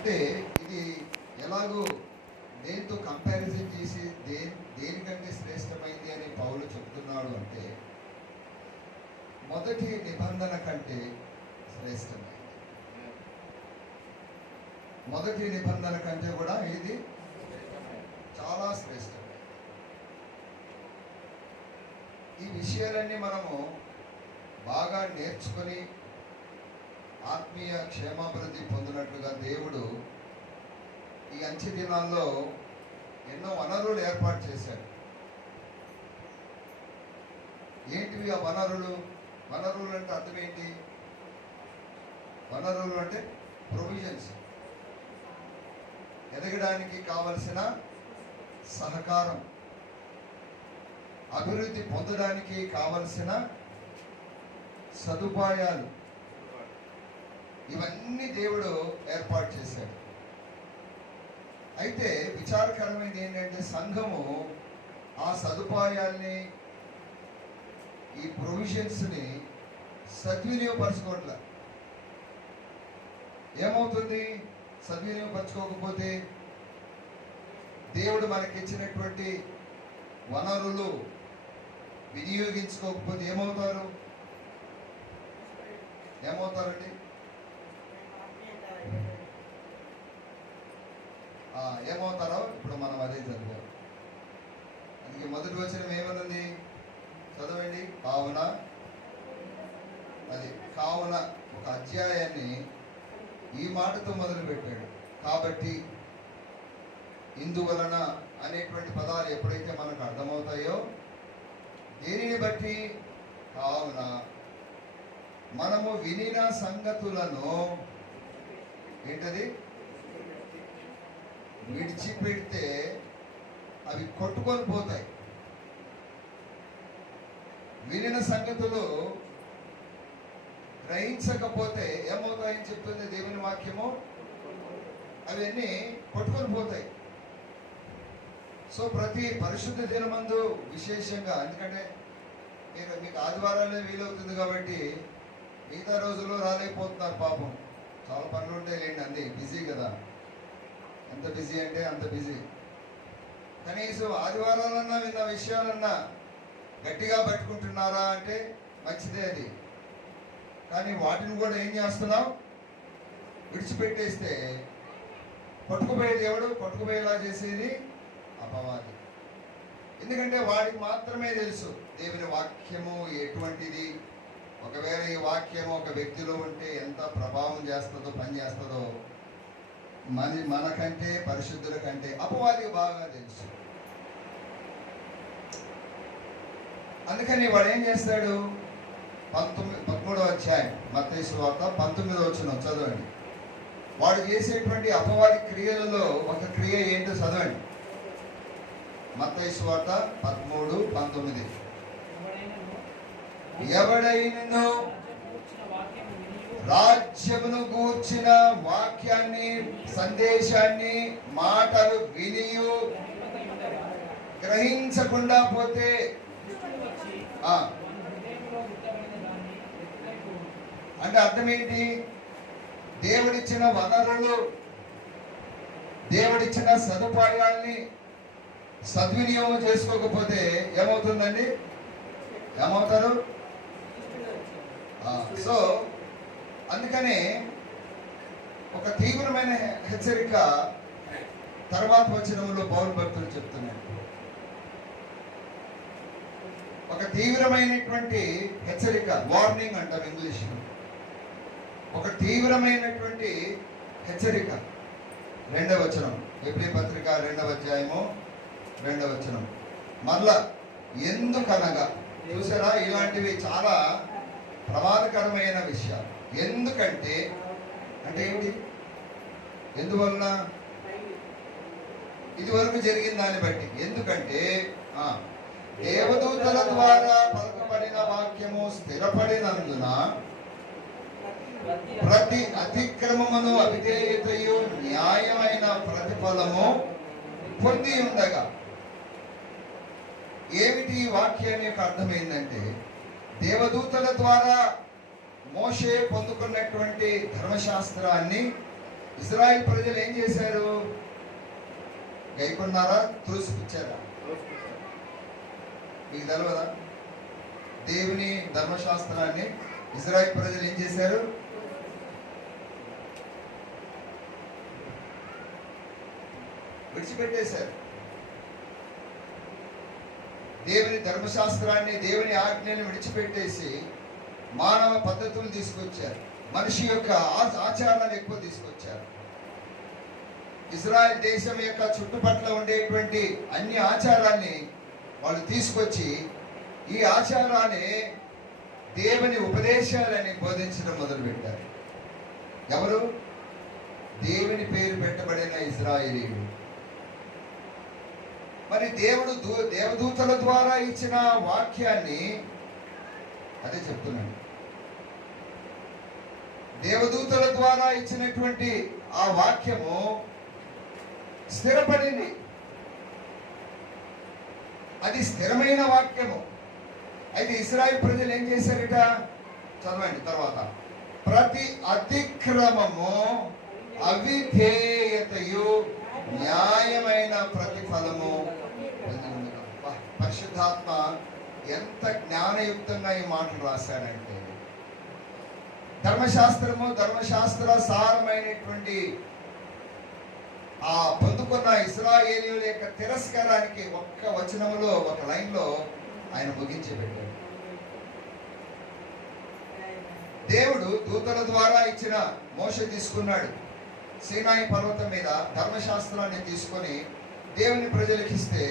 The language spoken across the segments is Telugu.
అంటే ఇది ఎలాగో దేంతో కంపారిజన్ చేసి దేనికంటే శ్రేష్టమైంది అని పౌలు చెప్తున్నాడు అంటే మొదటి నిబంధన కంటే శ్రేష్టమైంది. మొదటి నిబంధన కంటే కూడా ఇది చాలా శ్రేష్టమైంది. ఈ విషయాలన్నీ మనము బాగా నేర్చుకొని ఆత్మీయ క్షేమాభివృద్ధి పొందినట్లుగా దేవుడు ఈ అంచె దినాల్లో ఎన్నో వనరులు ఏర్పాటు చేశాడు. ఏంటివి ఆ వనరులు? వనరులు అంటే అర్థం ఏంటి? వనరులు అంటే ప్రొవిజన్స్, ఎదగడానికి కావలసిన సహకారం, అభివృద్ధి పొందడానికి కావలసిన సదుపాయాలు, ఇవన్నీ దేవుడు ఏర్పాటు చేశాడు. అయితే విచారకరమైనది ఏంటంటే సంఘము ఆ సదుపాయాల్ని, ఈ ప్రొవిజన్స్ని సద్వినియోగపరచుకోవట్ల. ఏమవుతుంది? సద్వినియోగపరచుకోకపోతే దేవుడు మనకిచ్చినటువంటి వనరులు వినియోగించుకోకపోతే ఏమవుతారండి? ఏమవుతారో ఇప్పుడు మనం అదే చదివాం. అందుకే మొదటి వచనం ఏమన్నది చదవండి. కావున ఒక అధ్యాయాన్ని ఈ మాటతో మొదలు పెట్టాడు. కాబట్టి, ఇందువలన అనేటువంటి పదాలు ఎప్పుడైతే మనకు అర్థమవుతాయో, దేనిని బట్టి? కావున మనము వినిన సంగతులను ఏంటది విడిచిపెడితే అవి కొట్టుకొని పోతాయి. వినిన సంగతులు గ్రహించకపోతే ఏమవుతాయని చెప్తుంది దేవుని వాక్యము? అవన్నీ కొట్టుకొని పోతాయి. సో ప్రతి పరిశుద్ధ దినమందు విశేషంగా, ఎందుకంటే మీకు ఆదివారాలే వీలవుతుంది కాబట్టి మిగతా రోజుల్లో రాలేకపోతున్నారు పాపం. చాలా పనులు ఉంటాయి లేండి, అంది బిజీ కదా. ఎంత బిజీ అంటే అంత బిజీ. కనీసం ఆదివారాలన్నా విన్న విషయాలన్నా గట్టిగా పట్టుకుంటున్నారా అంటే మంచిదే అది. కానీ వాటిని కూడా ఏం చేస్తున్నాం? విడిచిపెట్టేస్తే పట్టుకుపోయేది ఎవడు? పట్టుకుపోయేలా చేసేది అపవాది. ఎందుకంటే వాడికి మాత్రమే తెలుసు దేవుని వాక్యము ఎటువంటిది. ఒకవేళ ఈ వాక్యము ఒక వ్యక్తిలో ఉంటే ఎంత ప్రభావం చేస్తుందో, పని చేస్తుందో మనకంటే పరిశుద్ధుల కంటే అపవాదికి బాగా తెలుసు. అందుకని వాడు ఏం చేస్తాడు? 13వ అధ్యాయం మత్తయి సువార్త 19వ వచనం చదవండి. వాడు చేసేటువంటి అపవాది క్రియలలో ఒక క్రియ ఏంటో చదవండి. మత్తయి సువార్త 13:19. ఎవడైనను రాజ్యమును గూర్చిన వాక్యాన్ని, సందేశాన్ని, మాటలు వినియు గ్రహించకుండా పోతే అంటే అర్థం ఏంటి? దేవుడిచ్చిన వనరులు, దేవుడిచ్చిన సదుపాయాల్ని సద్వినియోగం చేసుకోకపోతే ఏమవుతుందండి? ఏమవుతారు? సో అందుకనే ఒక తీవ్రమైన హెచ్చరిక తర్వాత వచనంలో పౌలు భక్తులు చెప్తున్నాడు. ఒక తీవ్రమైనటువంటి హెచ్చరిక, వార్నింగ్ అంటారు ఇంగ్లీష్లో. ఒక తీవ్రమైనటువంటి హెచ్చరిక. 2వ వచనం, ఎబ్రీ పత్రిక 2వ అధ్యాయము 2వ వచనం. మళ్ళా ఎందుకనగా, చూసారా, ఇలాంటివి చాలా ప్రమాదకరమైన విషయాలు. ఎందుకంటే అంటే ఏంటి? ఎందువలన? ఇది వరకు జరిగిన దాన్ని బట్టి. ఎందుకంటే దేవదూతల ద్వారా పలుకబడిన వాక్యము స్థిరపడినందున ప్రతి అతిక్రమమును అవిధేయతయు న్యాయమైన ప్రతిఫలము పొంది ఉండగా. ఏమిటి ఈ వాక్యాన్ని యొక్క అర్థమైందంటే, దేవదూతల ద్వారా మోషే పొందుకున్నటువంటి ధర్మశాస్త్రాన్ని ఇజ్రాయెల్ ప్రజలు ఏం చేశారు? గైకొన్నారా, త్రోసిపుచ్చారా? మీకు తెలియదా? దేవుని ధర్మశాస్త్రాన్ని ఇజ్రాయెల్ ప్రజలు ఏం చేశారు? విడిచిపెట్టేశారు. దేవుని ధర్మశాస్త్రాన్ని, దేవుని ఆజ్ఞని విడిచిపెట్టేసి మానవ పద్ధతులు తీసుకొచ్చారు. మనిషి యొక్క ఆచారాలను ఎక్కువ తీసుకొచ్చారు. ఇజ్రాయెల్ దేశం యొక్క చుట్టుపక్కల ఉండేటువంటి అన్ని ఆచారాన్ని వాళ్ళు తీసుకొచ్చి ఈ ఆచారాన్ని దేవుని ఉపదేశాలని బోధించడం మొదలుపెట్టారు. ఎవరు? దేవుని పేరు పెట్టబడిన ఇజ్రాయేలీయులు. మరి దేవుడు దేవదూతల ద్వారా ఇచ్చిన వాక్యాన్ని, అదే చెప్తున్నాను, దేవదూతల ద్వారా ఇచ్చినటువంటి ఆ వాక్యము స్థిరపడింది. అది స్థిరమైన వాక్యము. అయితే ఇశ్రాయేలు ప్రజలు ఏం చేశారట? చదవండి తర్వాత. ప్రతి అతిక్రమము, అవిధేయతయు న్యాయమైన ప్రతిఫలము. పరిశుద్ధాత్మ ఎంత జ్ఞానయుక్తంగా ఈ మాటలు రాశాడంటే, ధర్మశాస్త్రము, ధర్మశాస్త్ర సారమైనటువంటి ఆ పొందుకున్న ఇశ్రాయేలీయుల యొక్క తిరస్కారానికి ఒక్క వచనములో, ఒక లైన్లో ఆయన ముగించి పెట్టాడు. దేవుడు దూతల ద్వారా ఇచ్చిన మోషే తీసుకున్నాడు. సీనాయి పర్వతం మీద ధర్మశాస్త్రాన్ని తీసుకొని దేవుని ప్రజలకు ఇస్తే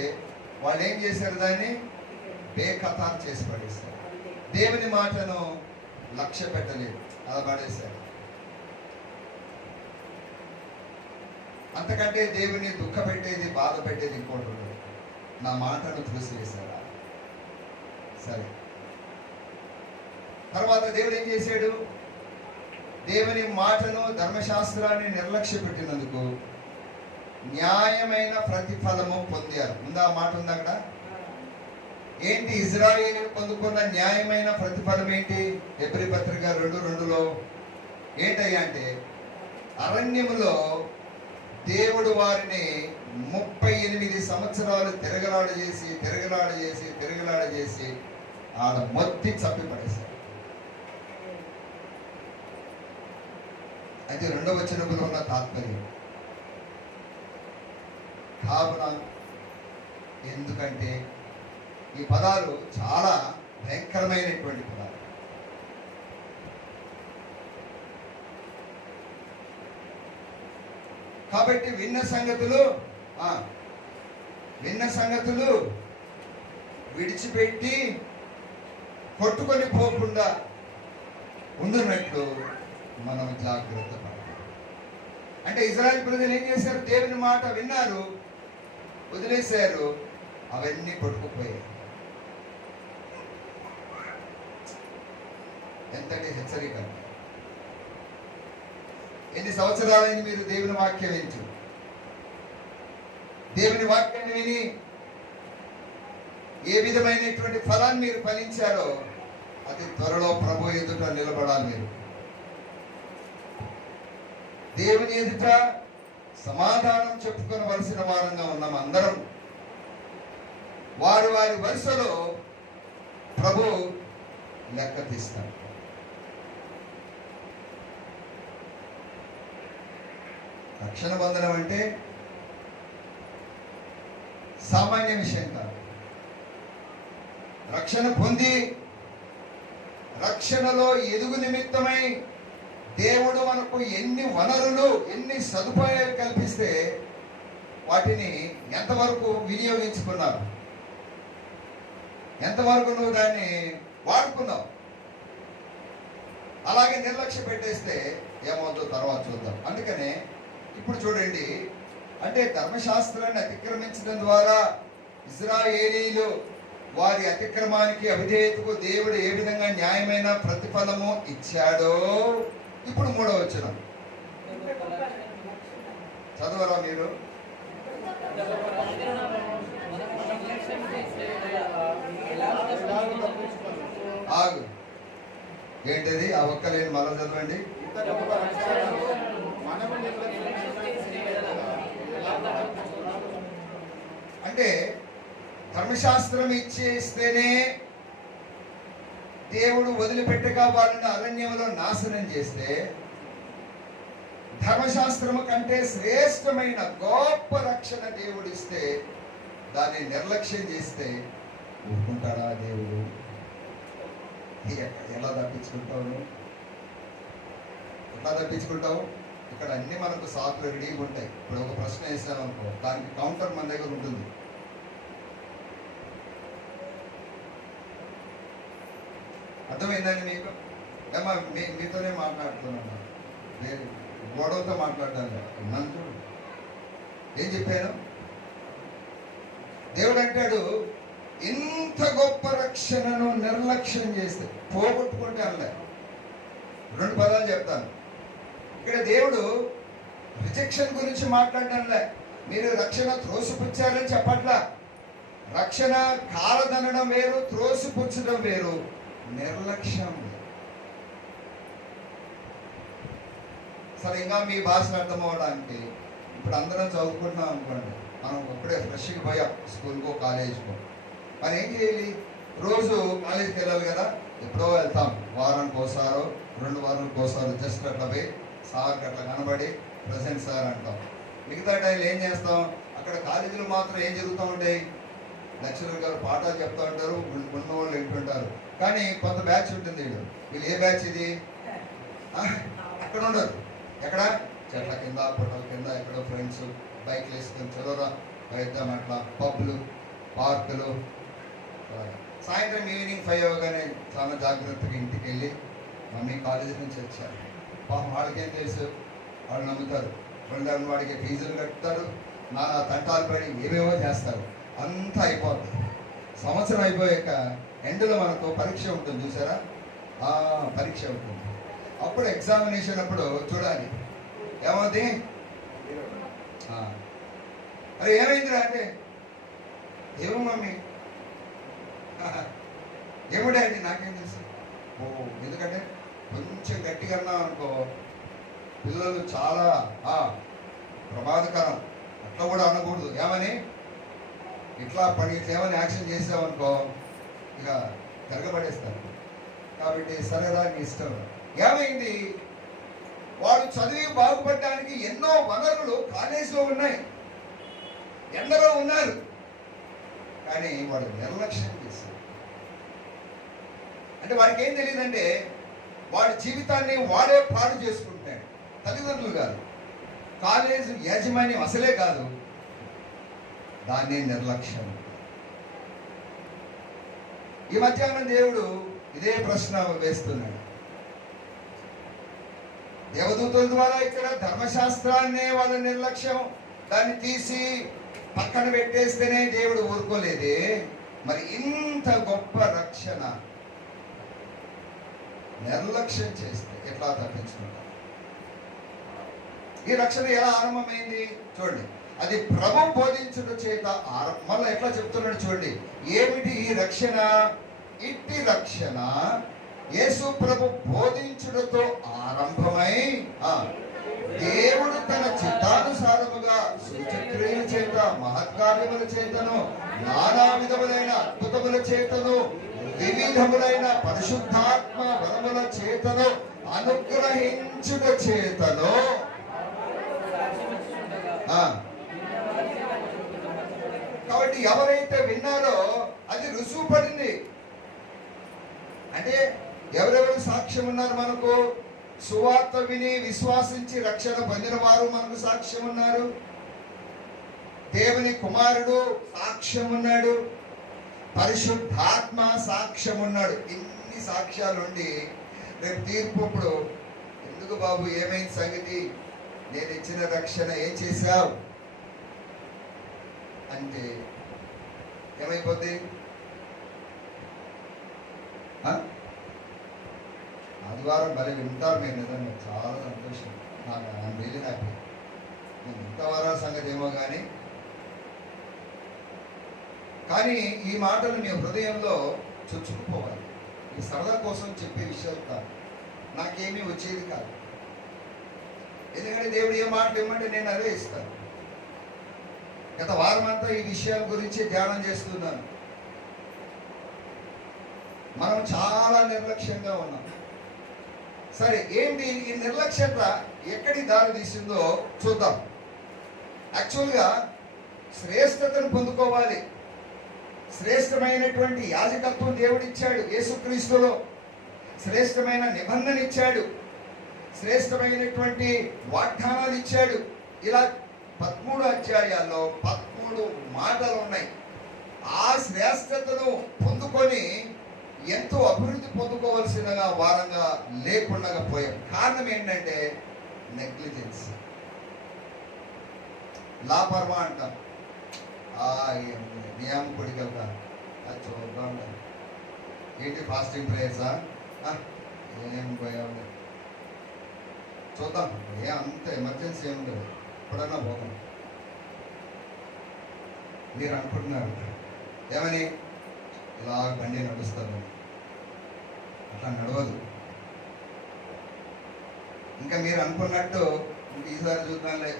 వాళ్ళు ఏం చేశారు? దాన్ని బేఖతార్ చేసి పడేశారు. దేవుని మాటను లక్ష్య పెట్టలేదు, అలా పడేశారు. అంతకంటే దేవుని దుఃఖ పెట్టేది, బాధ పెట్టేది ఇంకోటి ఉండదు. నా మాటను త్రోసివేశారా? సరే, తర్వాత దేవుడు ఏం చేశాడు? దేవుని మాటను, ధర్మశాస్త్రాన్ని నిర్లక్ష్య పెట్టినందుకు న్యాయమైన ప్రతిఫలము పొందారు. ఉందా? మాట ఉంది అక్కడ. ఏంటి ఇజ్రాయేలీయులు పొందుకున్న న్యాయమైన ప్రతిఫలం ఏంటి? హెబ్రీ పత్రిక 2:2లో ఏంటయ్యా అంటే, అరణ్యములో దేవుడు వారిని 38 సంవత్సరాలు తిరగలాడ చేసి ఆడ మొత్తి చప్పి పడేశారు. అయితే 2వ వచనంలో ఉన్న తాత్పర్యం కావున, ఎందుకంటే ఈ పదాలు చాలా భయంకరమైనటువంటి పదాలు. కాబట్టి విన్న సంగతులు విడిచిపెట్టి కొట్టుకొని పోకుండా ఉండున్నట్లు మనం జాగ్రత్త పడాలి. అంటే ఇజ్రాయెల్ ప్రజలు ఏం చేశారు? దేవుని మాట విన్నారు, వదిలేశారు, అవన్నీ కొట్టుకుపోయాయి. ఎంతటి హెచ్చరిక! ఎన్ని సంవత్సరాలైంది మీరు దేవుని వాక్యం వింటూ? దేవుని వాక్యాన్ని విని ఏ విధమైనటువంటి ఫలాన్ని మీరు ఫలించారో అతి త్వరలో ప్రభు ఎదుట నిలబడాలి. మీరు దేవుని ఎదుట సమాధానం చెప్పుకోవలసిన వారంగా ఉన్నాం అందరం. వారి వరుసలో ప్రభు లెక్క తీస్తాడు. రక్షణ బంధనం అంటే సామాన్య విషయం కాదు. రక్షణ పొంది రక్షణలో ఎదుగు నిమిత్తమై దేవుడు మనకు ఎన్ని వనరులు, ఎన్ని సదుపాయాలు కల్పిస్తే వాటిని ఎంతవరకు వినియోగించుకున్నారు, ఎంతవరకు నువ్వు దాన్ని వాడుకున్నావు. అలాగే నిర్లక్ష్య పెట్టేస్తే ఏమవుతుందో తర్వాత చూద్దాం. అందుకనే ఇప్పుడు చూడండి, అంటే ధర్మశాస్త్రాన్ని అతిక్రమించడం ద్వారా ఇశ్రాయేలీయులు వారి అతిక్రమానికి, అవిధేయతకు దేవుడు ఏ విధంగా న్యాయమైన ప్రతిఫలము ఇచ్చాడో ఇప్పుడు 3వ వచనం చదవరా మీరు? ఆగు, ఏంటది? ఆ ఒక్కలేని మళ్ళీ చదవండి. ధర్మశాస్త్రం ఇచ్చేస్తేనే దేవుడు వదిలిపెట్టగా వాళ్ళని అరణ్యంలో నాశనం చేస్తే, ధర్మశాస్త్రము కంటే శ్రేష్టమైన గొప్ప రక్షణ దేవుడు ఇస్తే దాన్ని నిర్లక్ష్యం చేస్తే ఊరుకుంటాడా దేవుడు? ఎలా తప్పించుకుంటావు? ఎట్లా తప్పించుకుంటావు? ఇక్కడ అన్ని మనకు సాకులు రెడీగా ఉంటాయి. ఇప్పుడు ఒక ప్రశ్న వేసామనుకో, దానికి కౌంటర్ మన దగ్గర ఉంటుంది. అర్థమైందండి మీకు? ఏమా మీతోనే మాట్లాడుతున్నాను, గొడవతో మాట్లాడాను. నన్ను చూడు ఏం చెప్పాను. దేవుడు అంటాడు, ఇంత గొప్ప రక్షణను నిర్లక్ష్యం చేస్తే పోగొట్టుకుంటే అనలే. 2 పదాలు చెప్తాను. ఇక్కడ దేవుడు రిజెక్షన్ గురించి మాట్లాడడంలే. మీరు రక్షణ త్రోసిపుచ్చారని చెప్పట్లా. రక్షణ కాలదనడం వేరు, త్రోసిపుచ్చడం వేరు, నిర్లక్ష్యం. సరే, ఇంకా మీ భాషను అర్థం అవ్వడానికి ఇప్పుడు అందరం చదువుకుంటున్నాం అనుకోండి. మనం ఇప్పుడే ఫ్రెష్గా పోయాం స్కూల్కో కాలేజ్కో. మరి ఏం చేయాలి? రోజు కాలేజీకి వెళ్ళాలి కదా. ఎప్పుడో వెళ్తాం, వారానికి ఒకసారో 2 వారాలకు ఒకసారో జస్ట్ అట్లా పోయి సార్కి అట్లా కనబడి ప్రజెంట్ సార్ అంటాం. మిగతా టైంలో ఏం చేస్తాం? అక్కడ కాలేజీలో మాత్రం ఏం జరుగుతూ ఉంటాయి? లెక్చరర్ గారు పాఠాలు చెప్తూ ఉంటారు, ఉన్న వాళ్ళు వింటుంటారు. కానీ కొంత బ్యాచ్ ఉంటుంది. వీళ్ళు ఏ బ్యాచ్ ఇది? అక్కడ ఉండరు. ఎక్కడ? చెట్ల కింద, పొట్టల కింద, ఎక్కడో ఫ్రెండ్స్ బైక్లు వేసుకొని చదవరా వెళ్తాం. అట్లా పబ్లు, పార్కులు. సాయంత్రం ఈవినింగ్ 5 అవగానే చాలా జాగ్రత్తగా ఇంటికి వెళ్ళి మమ్మీ కాలేజీ నుంచి వచ్చారు. పాపం వాళ్ళకేం తెలుసు? వాళ్ళు నమ్ముతారు. వాళ్ళు వాడికి ఫీజులు కట్టుతారు, నా తంటాలు పడి ఏవేవో చేస్తారు. అంతా అయిపోతుంది. సంవత్సరం అయిపోయాక ఎండ్లో మనకు పరీక్ష ఉంటుంది, చూసారా? పరీక్ష ఉంటుంది. అప్పుడు ఎగ్జామినేషన్ అప్పుడు చూడాలి ఏమవుతుంది. అరే ఏమైందిరా అంటే, ఏమో మమ్మీ, ఏమో డాడీ, నాకేం తెలుసు. ఎందుకంటే కొంచెం గట్టిగా అన్నా అనుకో పిల్లలు చాలా ప్రమాదకరం. అట్లా కూడా అనకూడదు. ఏమని ఇట్లా ఏమని యాక్షన్ చేసామనుకో ఇక తిరగబడేస్తారు. కాబట్టి సరేరా నీ ఇష్టం. ఏమైంది? వాడు చదివి బాగుపడడానికి ఎన్నో వనరులు కాలేజీలో ఉన్నాయి, ఎందరో ఉన్నారు. కానీ వాడు నిర్లక్ష్యం చేశాడు. అంటే వాడికి ఏం తెలియదంటే వాడి జీవితాన్ని వాడే పాడు చేసుకుంటాడు. తల్లిదండ్రులు కాదు, కాలేజీ యాజమాన్యం అసలే కాదు, దాన్ని నిర్లక్ష్యం. ఈ మధ్యాహ్నం దేవుడు ఇదే ప్రశ్న వేస్తున్నాడు. దేవదూతల ద్వారా ఇక్కడ ధర్మశాస్త్రాన్నే వాళ్ళ నిర్లక్ష్యం, దాన్ని తీసి పక్కన పెట్టేస్తేనే దేవుడు ఊరుకోలేదే. మరి ఇంత గొప్ప రక్షణ నిర్లక్ష్యం చేస్తే ఎట్లా తప్పించుకుంటారు? ఈ రక్షణ ఎలా ఆరంభమైంది చూడండి. అది ప్రభు బోధించుట చేత మళ్ళీ ఎట్లా చెప్తున్నాడు చూడండి. ఏమిటి ఈ రక్షణ? ఇట్టి రక్షణ యేసు ప్రభు బోధించుటతో ఆరంభమై దేవుడు తన చిత్తానుసారముగా సూచక్రియల చేత, మహత్కార్యముల చేతను, నానా విధములైన అద్భుతముల చేతను, వివిధములైన పరిశుద్ధాత్మ వరముల చేతను అనుగ్రహించుట చేతను కాబట్టి ఎవరైతే విన్నారో అది రుజువు పడింది. అంటే ఎవరెవరు సాక్ష్యం ఉన్నారు మనకు? సువార్త విని విశ్వాసించి రక్షణ పొందిన వారు మనకు సాక్ష్యం ఉన్నారు. దేవుని కుమారుడు సాక్ష్యం ఉన్నాడు, పరిశుద్ధాత్మ సాక్ష్యం ఉన్నాడు. ఇన్ని సాక్ష్యాలు ఉండి రేపు తీర్పుప్పుడు ఎందుకు బాబు ఏమైంది సంగతి, నేను ఇచ్చిన రక్షణ ఏం చేశావు అంటే ఏమైపోద్ది? ఆదివారం భలే వింటారు మీరు, నిజంగా చాలా సంతోషం. నాకు రియల్లీ హ్యాపీ. నేను ఇంత వారాల సంగతి ఏమో కానీ ఈ మాటలు మీ హృదయంలో చొచ్చుకుపోవాలి. ఈ సరదా కోసం చెప్పే విషయాలు కాదు, నాకేమీ వచ్చేది కాదు. ఎందుకంటే దేవుడు ఏ మాటలు ఇవ్వమంటే నేను అదే ఇస్తాను. గత వారం అంతా ఈ విషయాల గురించి ధ్యానం చేస్తున్నాను. మనం చాలా నిర్లక్ష్యంగా ఉన్నాం. సరే, ఏంటి ఈ నిర్లక్ష్యత ఎక్కడి దారి తీసిందో చూద్దాం. యాక్చువల్గా శ్రేష్టతను పొందుకోవాలి. శ్రేష్టమైనటువంటి యాజకత్వం దేవుడిచ్చాడు యేసుక్రీస్తులో. శ్రేష్టమైన నిబంధన ఇచ్చాడు, శ్రేష్టమైనటువంటి వాగ్దానాలు ఇచ్చాడు. ఇలా 13 అధ్యాయాల్లో 13 మాటలు ఉన్నాయి. ఆ శ్రేష్టతను పొందుకొని ఎంతో అభివృద్ధి పొందుకోవాల్సిన వారంగా లేకుండా పోయాం. కారణం ఏంటంటే నెగ్లిజెన్స్, లాపర్వా అంటాం. నియమ కొడికెళ్తా అది చూద్దాం. ఏంటి ఫాస్టింగ్ ప్రేయర్సా? ఏం పోయాం చూద్దాం. అంత ఎమర్జెన్సీ ఏముండదు, ఎప్పుడన్నా పోతాం. మీరు అనుకుంటున్నారు ఏమని, ఇలా బండి నడుస్తారు, అట్లా నడవదు. ఇంకా మీరు అనుకున్నట్టు ఇంక ఈసారి చూద్దాంలే,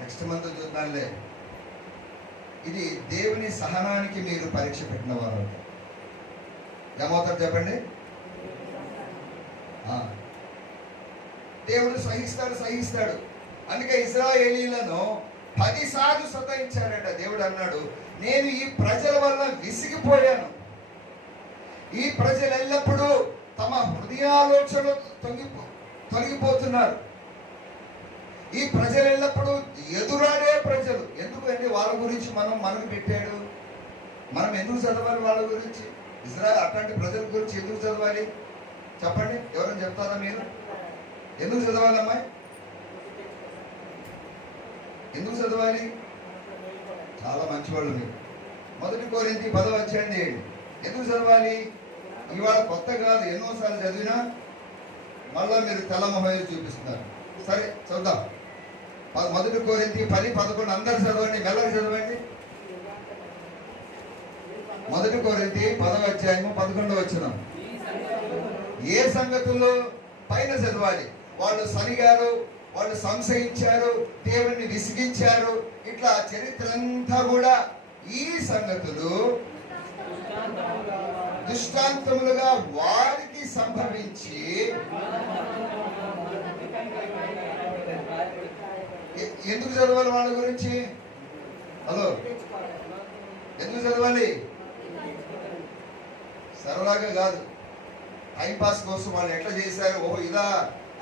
నెక్స్ట్ మంత్ చూద్దాంలే. ఇది దేవుని సహనానికి మీరు పరీక్ష పెట్టిన వారు. ఏమవుతారు చెప్పండి? దేవుడు సహిస్తాడు. అందుకే ఇశ్రాయేలీలను 10 సార్లు సతాయించారంట. దేవుడు అన్నాడు, నేను ఈ ప్రజల వల్ల విసిగిపోయాను. ఈ ప్రజలు ఎల్లప్పుడూ తమ హృదయాలోచనలు తొలగిపోతున్నారు. ఈ ప్రజలు ఎల్లప్పుడూ ఎదురాడే ప్రజలు. ఎందుకంటే వాళ్ళ గురించి మనకు పెట్టాడు. మనం ఎందుకు చదవాలి వాళ్ళ గురించి? ఇజ్రాయెల్ అట్లాంటి ప్రజల గురించి ఎందుకు చదవాలి చెప్పండి? ఎవరైనా చెప్తారా మీరు? ఎందుకు చదవాలమ్మా? ఎందుకు చదవాలి? చాలా మంచివాళ్ళు మీరు. 1 కొరింథీ 10వ అధ్యాయం చేయండి. ఎందుకు చదవాలి? ఇవాళ కొత్త కాదు, ఎన్నోసార్లు చదివినా మళ్ళా మీరు తెల్లమొహం చూపిస్తున్నారు. సరే చదువుదాం. 1 కొరింథీ 10, 11 అందరు చదవండి, మెల్లగా చదవండి. 1 కొరింథీ 10వ అధ్యాయము 11వ వచనం. ఏ సంగతులు పైన చదవాలి. వాళ్ళు సనిగారు, వాళ్ళు సంశయించారు, దేవుణ్ణి విసిగించారు. ఇట్లా చరిత్రంతా కూడా ఈ సంగతులు దృష్టాంతములుగా వారికి సంభవించి ఎందుకు చదవాలి వాళ్ళ గురించి? హలో, ఎందుకు చదవాలి? సరదాగా కాదు, టైంపాస్ కోసం. వాళ్ళు ఎట్లా చేశారు, ఓహో ఇదా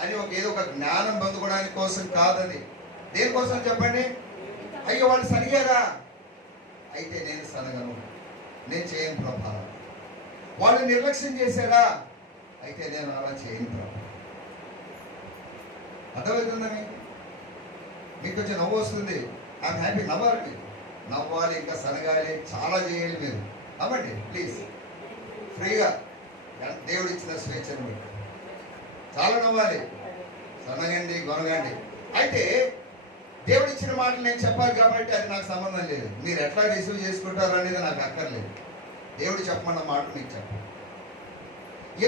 అని ఏదో ఒక జ్ఞానం పొందుకోవడానికి కోసం కాదని. దేనికోసం చెప్పండి? అయ్యో వాళ్ళు సరిగారా, అయితే నేను సనగను, నేను చేయను ప్రభా. వాళ్ళు నిర్లక్ష్యం చేశారా, అయితే నేను అలా చేయను ప్రభా. అర్థమవుతుందా మీకు కొంచెం నవ్వు వస్తుంది. I'm happy. నవ్వాలి, నవ్వాలి, ఇంకా సనగాలి, చాలా చేయాలి. మీరు అవ్వండి ప్లీజ్, ఫ్రీగా. దేవుడు ఇచ్చిన స్వేచ్ఛను బట్టి చాలా నవ్వాలి, సనగండి, గొనగండి. అయితే దేవుడు ఇచ్చిన మాటలు నేను చెప్పాలి కాబట్టి అది నాకు సంబంధం లేదు. మీరు ఎట్లా రిసీవ్ చేసుకుంటారు అనేది నాకు అక్కర్లేదు. దేవుడు చెప్పమన్న మాట మీకు చెప్పాలి.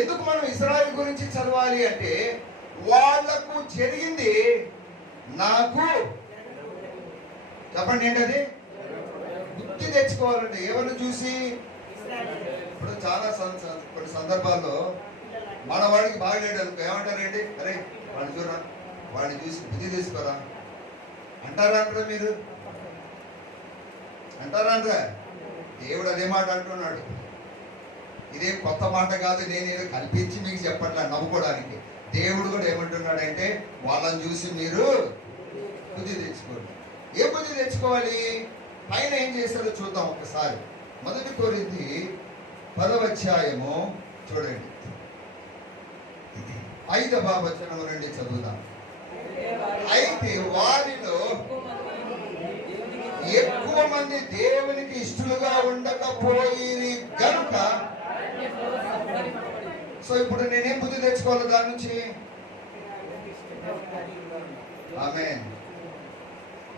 ఎందుకు మనం ఇశ్రాయేలు గురించి చదవాలి అంటే, వాళ్లకు జరిగింది నాకు చెప్పండి ఏంటది? బుద్ధి తెచ్చుకోవాలంటే ఎవరిని చూసి? ఇప్పుడు చాలా కొన్ని సందర్భాల్లో మన వాడికి బాగలేడు అనుకో, ఏమంటారండి? అరే వాడిని చూడరా, వాడిని చూసి బుద్ధి తీసుకోరా అంటారా? మీరు అంటారా? దేవుడు అదే మాట అంటున్నాడు. ఇదేం కొత్త మాట కాదు, నేను ఏదో కల్పించి మీకు చెప్పట్లా నవ్వుకోవడానికి. దేవుడు కూడా ఏమంటున్నాడంటే, వాళ్ళని చూసి మీరు బుద్ధి తెచ్చుకోండి. ఏ బుద్ధి తెచ్చుకోవాలి? పైన ఏం చేశాడో చూద్దాం ఒకసారి. 1 కొరింథీ 10వ అధ్యాయము చూడండి, 5వ వచనం నుండి చదువుదాం. అయితే వారిలో ఎక్కువ మంది దేవునికి ఇష్టలుగా ఉండకపోయి కనుక. సో ఇప్పుడు నేనేం బుద్ధి తెచ్చుకోవాలి దాని నుంచి? ఆమేన్.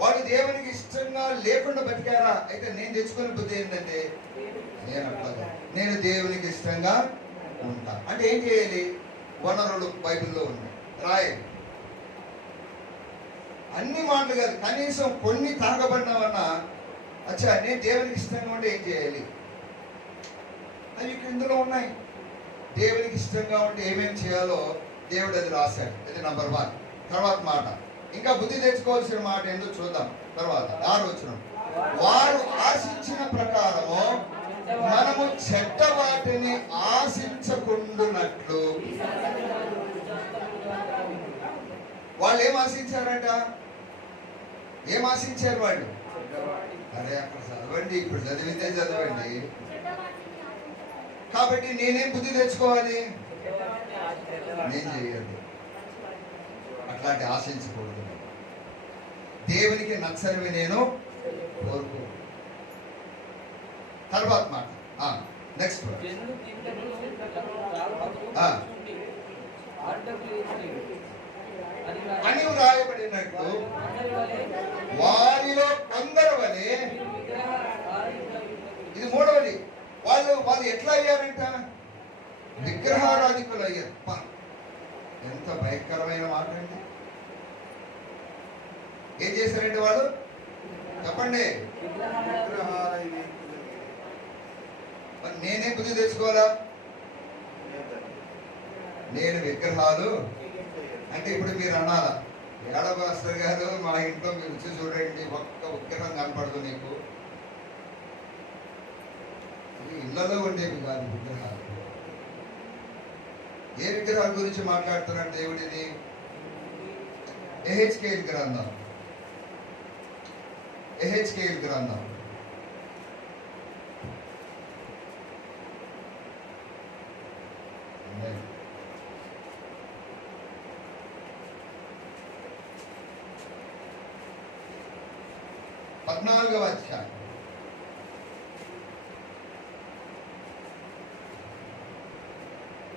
వాడు దేవునికి ఇష్టంగా లేకుండా బతికారా? అయితే నేను తెచ్చుకునే బుద్ధి ఏంటంటే, నేను దేవునికి ఇష్టంగా ఉంటా అంటే ఏం చేయాలి? వనరులు బైబిల్లో ఉన్నాయి, రాయాలి. అన్ని మాటలు కాదు, కనీసం కొన్ని తాగబడినావన్నా, అచ్చా నేను దేవునికి ఇష్టంగా ఉంటే ఏం చేయాలి? అవి ఇందులో ఉన్నాయి. దేవునికి ఇష్టంగా ఉంటే ఏమేమి చేయాలో దేవుడు అది రాశాడు. ఇది నంబర్ 1. తర్వాత మాట, ఇంకా బుద్ధి తెచ్చుకోవాల్సిన మాట ఏందో చూద్దాం. తర్వాత 6వ వచనం, వారు ఆశించిన ప్రకారము మనము చెడ్డ వాటిని ఆశించకుండునట్లు. వాళ్ళు ఏం ఆశించారట? ఏం ఆశించారు వాళ్ళు? అరే అక్కడ చదవండి, ఇప్పుడు చదివితే చదవండి. కాబట్టి నేనేం బుద్ధి తెచ్చుకోవాలి? నేను చేయదు, అట్లాంటి ఆశించకూడదు. దేవునికి నచ్చనివి నేను కోరుకో. తర్వాత మాట, నెక్స్ట్ అని వ్రాయబడినట్లు వారిలో కొందరు వలె. ఇది 3వది. వాళ్ళు ఎట్లా అయ్యారంట? విగ్రహారాధికులు అయ్యారు. ఎంత భయంకరమైన మాట అండి. ఏం చేశారండి వాళ్ళు? చెప్పండి. మరి నేనే బుద్ధి తెచ్చుకోవాలా? నేను విగ్రహాలు అంటే ఇప్పుడు మీరు అనాలా, ఏడ మాస్టర్ గారు మా ఇంట్లో మీరు వచ్చి చూడండి, ఒక్క విగ్రహం కనపడదు నీకు. ఇళ్లలో ఉండేవి కాదు విగ్రహాలు. ఏ విగ్రహాల గురించి మాట్లాడుతున్నాడు దేవుడిని? ఎహెచ్కేల్ గ్రంథం, ఎహెచ్కేల్ గ్రంథం 14వ అధ్యాయం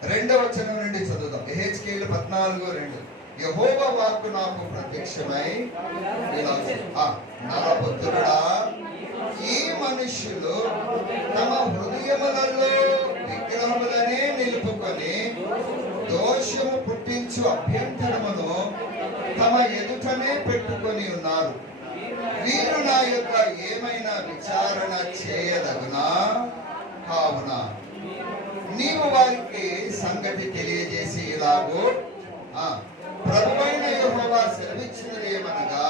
2వ వచనం నుండి చదువుదాం. ఎహెచ్కేల్ 14:2. యెహోవా వాక్కు నాకు ప్రత్యక్షమై నరపుత్రుడా, ఈ మనుష్యులు తమ హృదయములలో విగ్రహములనే నిలుపుకొని దోషము పుట్టించు అభ్యంతరమును తమ ఎదుటనే పెట్టుకొని ఉన్నారు. వీరు నా యొక్క ఏమైనా విచారణ చేయదగునా? కావున నీవు వారికి సంగతి తెలియజేసి ఇలాగూ, ప్రభువైన యెహోవా సెలవిచ్చినది ఏమనగా,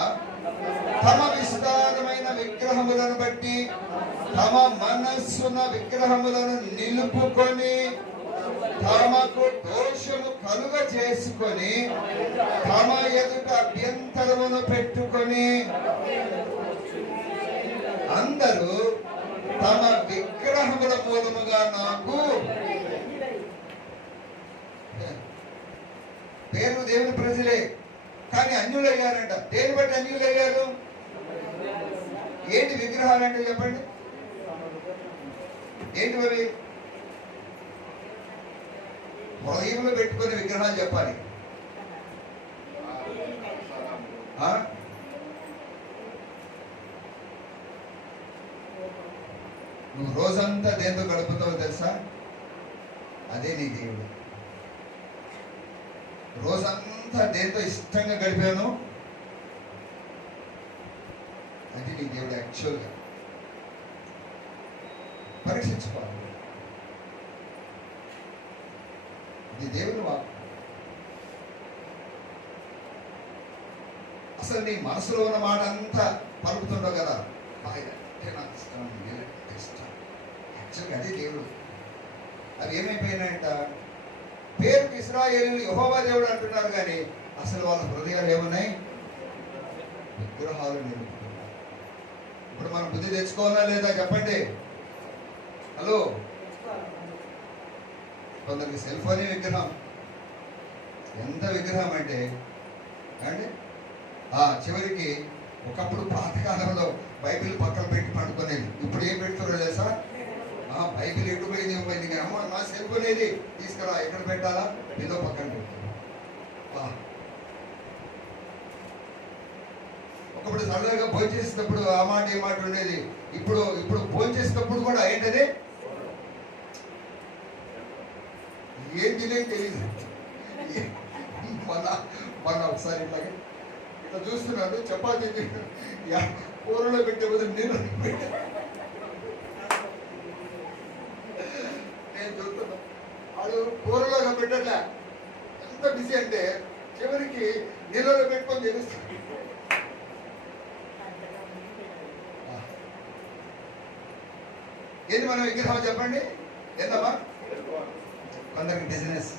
తమ విస్తారమైన విగ్రహములను బట్టి తమ మనస్సున విగ్రహములను నిలుపుకొని తమకు దోషము కలుగ చేసుకొని తమ ఎదుట అభ్యంతరమును పెట్టుకొని అందరూ తమ విగ్రహముల మూలముగా నాకు పేరు దేవుని ప్రజలే కానీ అన్యులు అయ్యారంట. దేని బట్టి అన్యులు అయ్యారు? ఏంటి విగ్రహాలు అంటే చెప్పండి? ఏంటి అవి? హృదయంలో పెట్టుకుని విగ్రహాలు చెప్పాలి. నువ్వు రోజంతా దేంతో గడుపుతావో తెలుసా? అదే నీ దేవుడు. రోజంతా దేంతో ఇష్టంగా గడిపాను, అది నీ దేవుడు. యాక్చువల్గా పరీక్షించుకోవాలి. ఇది దేవుని వాక్కు. అసలు నీ మనసులో ఉన్న మాట అంతా పలుకుతుండవు కదా, నాకు ఇష్టం, ఇష్టం. యాక్చువల్గా అదే దేవుడు. అవి ఏమైపోయినాయంట? పేరుకి ఇశ్రాయేలీయులు యెహోవా దేవుడు అంటున్నారు కానీ అసలు వాళ్ళ హృదయాలు ఏమున్నాయి? విగ్రహాలు నిలుపుతున్నారు. ఇప్పుడు మనం బుద్ధి తెచ్చుకోవాలా లేదా చెప్పండి? హలో, కొందరికి సెల్ ఫోనే విగ్రహం. ఎంత విగ్రహం అంటే అండి, చివరికి ఒకప్పుడు పాతకాలంలో బైబిల్ పక్కన పెట్టి పండుకునేది. ఇప్పుడు ఏం పెడుతున్నారో తెలుసా? బైబిల్ ఎటు పోయింది పోయింది కానీ అమ్మ నా సెల్ ఫోన్ ఏది తీసుకురా, ఎక్కడ పెట్టాలా, ఏదో పక్కన పెడుతుంది. ఒకప్పుడు సరదాగా భోజనం చేసేటప్పుడు ఆ మాట ఏ మాట ఉండేది. ఇప్పుడు భోజనం చేసేటప్పుడు కూడా ఏంటది? ఏం తెలియదు. మన ఒకసారి ఇట్లా చూస్తున్నాడు, చపాతీ కూరలో పెట్టే బదులు నీళ్ళు పెట్టా. నేను చూస్తున్నా, వాడు కూరలోగా పెట్టట్లే. ఎంత బిజీ అంటే చివరికి నీళ్ళలో పెట్టుకొని తెలుస్తుంది. ఏంది మనం విగ్రహం చెప్పండి? ఏందమ్మా? కొందరికి బిజినెస్.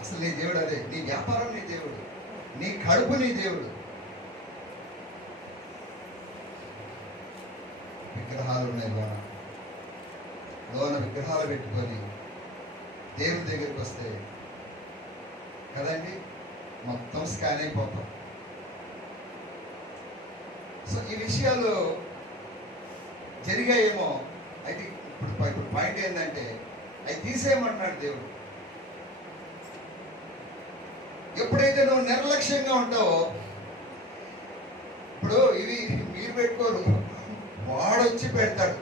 అసలు నీ దేవుడు అదే. నీ వ్యాపారం నీ దేవుడు, నీ కడుపు నీ దేవుడు. విగ్రహాలు ఉన్నాయి లోన విగ్రహాలు పెట్టుకొని దేవుని దగ్గరికి వస్తే కదండి మొత్తం స్కాన్ అయిపోతాం. సో ఈ విషయాలు జరిగాయేమో. అయితే ఇప్పుడు పాయింట్ ఏంటంటే అవి తీసేయమంటున్నాడు దేవుడు. ఎప్పుడైతే నువ్వు నిర్లక్ష్యంగా ఉంటావో, ఇప్పుడు ఇవి మీరు పెట్టుకోరు, వాడు వచ్చి పెడతాడు.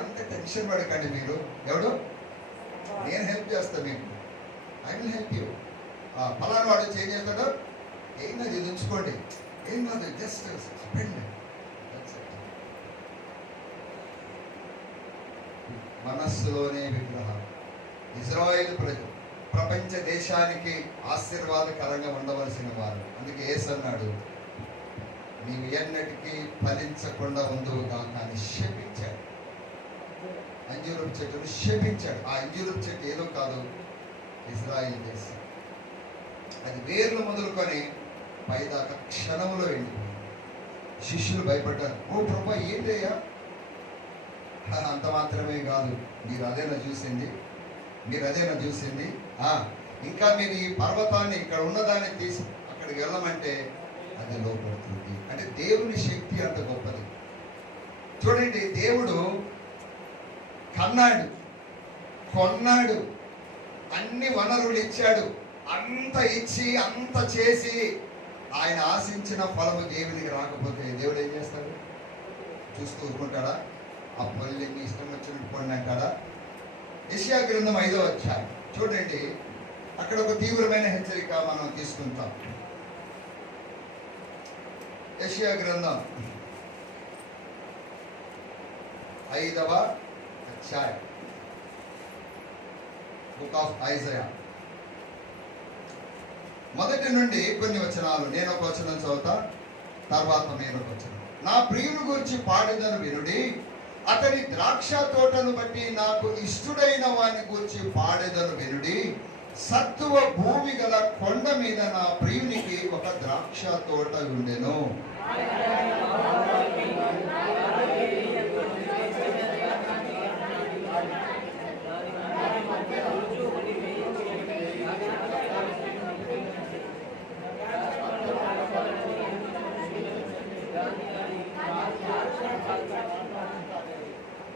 అంత టెన్షన్ పడకండి మీరు. ఎవడు? నేను హెల్ప్ చేస్తాను మీకు. I will help you. ఫలానా వాడు వచ్చి ఏం చేస్తాడు? ఏం కాదు, ఇది ఉంచుకోండి, ఏం కాదు, జస్ట్ స్పెండ్. మనస్సులోనే విగ్రహం. ఇజ్రాయేలు ప్రజలు ప్రపంచ దేశానికి ఆశీర్వాదకరంగా ఉండవలసిన వారు. అందుకే యేసు అన్నాడు, నీవు ఎన్నటికీ ఫలించకుండా ఉందువుగా కానీ శపించాడు. అంజూరపు చెట్టును శపించాడు. ఆ అంజూరపు చెట్టు ఏదో కాదు, ఇజ్రాయేల్ దేశం. అది వేర్లు మొదలుకొని పైదాకా క్షణంలో వెళ్ళిపోయింది. శిష్యులు భయపడ్డారు. ఓ ప్రభా ఏంటయ్యా? అంత మాత్రమే కాదు, మీరు అదేనా చూసింది, మీరు అదేనా చూసింది. ఇంకా మీరు ఈ పర్వతాన్ని ఇక్కడ ఉన్నదాన్ని తీసి అక్కడికి వెళ్ళమంటే అది లోపడుతుంది. అంటే దేవుని శక్తి అంత గొప్పది. చూడండి, దేవుడు కన్నాడు, కొన్నాడు, అన్ని వనరులు ఇచ్చాడు. అంత ఇచ్చి అంత చేసి ఆయన ఆశించిన ఫలము దేవునికి రాకపోతే దేవుడు ఏం చేస్తాడు? చూస్తూ ఊరుకుంటాడా? ఆ పల్లెని ఇష్టం వచ్చినట్టు పండి అంటాడా? యెషయా గ్రంథం 5వ అధ్యాయం చూడండి, అక్కడ ఒక తీవ్రమైన హెచ్చరిక మనం తీసుకుంటాం. యెషయా గ్రంథం 5వ అధ్యాయం, బుక్ ఆఫ్ ఐజయా, మొదటి నుండి కొన్ని వచనాలు. నేను ఒక వచనం చదువుతా, తర్వాత నేను ఒక వచనం. నా ప్రియుని గురించి పాడేదను వినుడి, అతని ద్రాక్ష తోటను బట్టి నాకు ఇష్టడైన వాని గురించి పాడేదను వినుడి. సత్తువ భూమి గల కొండ మీద నా ప్రియునికి ఒక ద్రాక్ష తోట ఉండెను.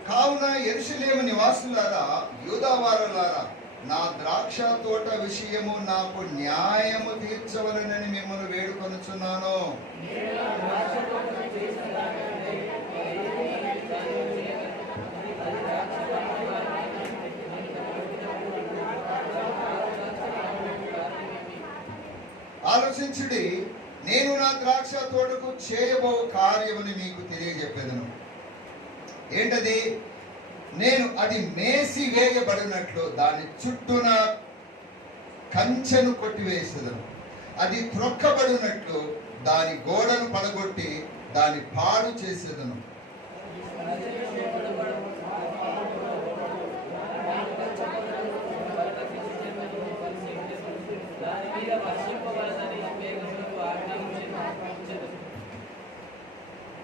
కావున యెరూషలేము నివాసులారా, యూదావారులారా, నా ద్రాక్ష తోట విషయము నాకు న్యాయము తీర్చవలనని మిమ్మల్ని వేడుకొనుచున్నాను. ఆలోచించుడి, నేను నా ద్రాక్ష తోటకు చేయబో కార్యముని మీకు తెలియజెప్పేదను. ఏంటది? నేను అది మేసి వేయబడినట్లు దాని చుట్టూన కంచెను కొట్టివేసేదను. అది త్రొక్కబడినట్లు దాని గోడను పడగొట్టి దాని పాడు చేసేదను.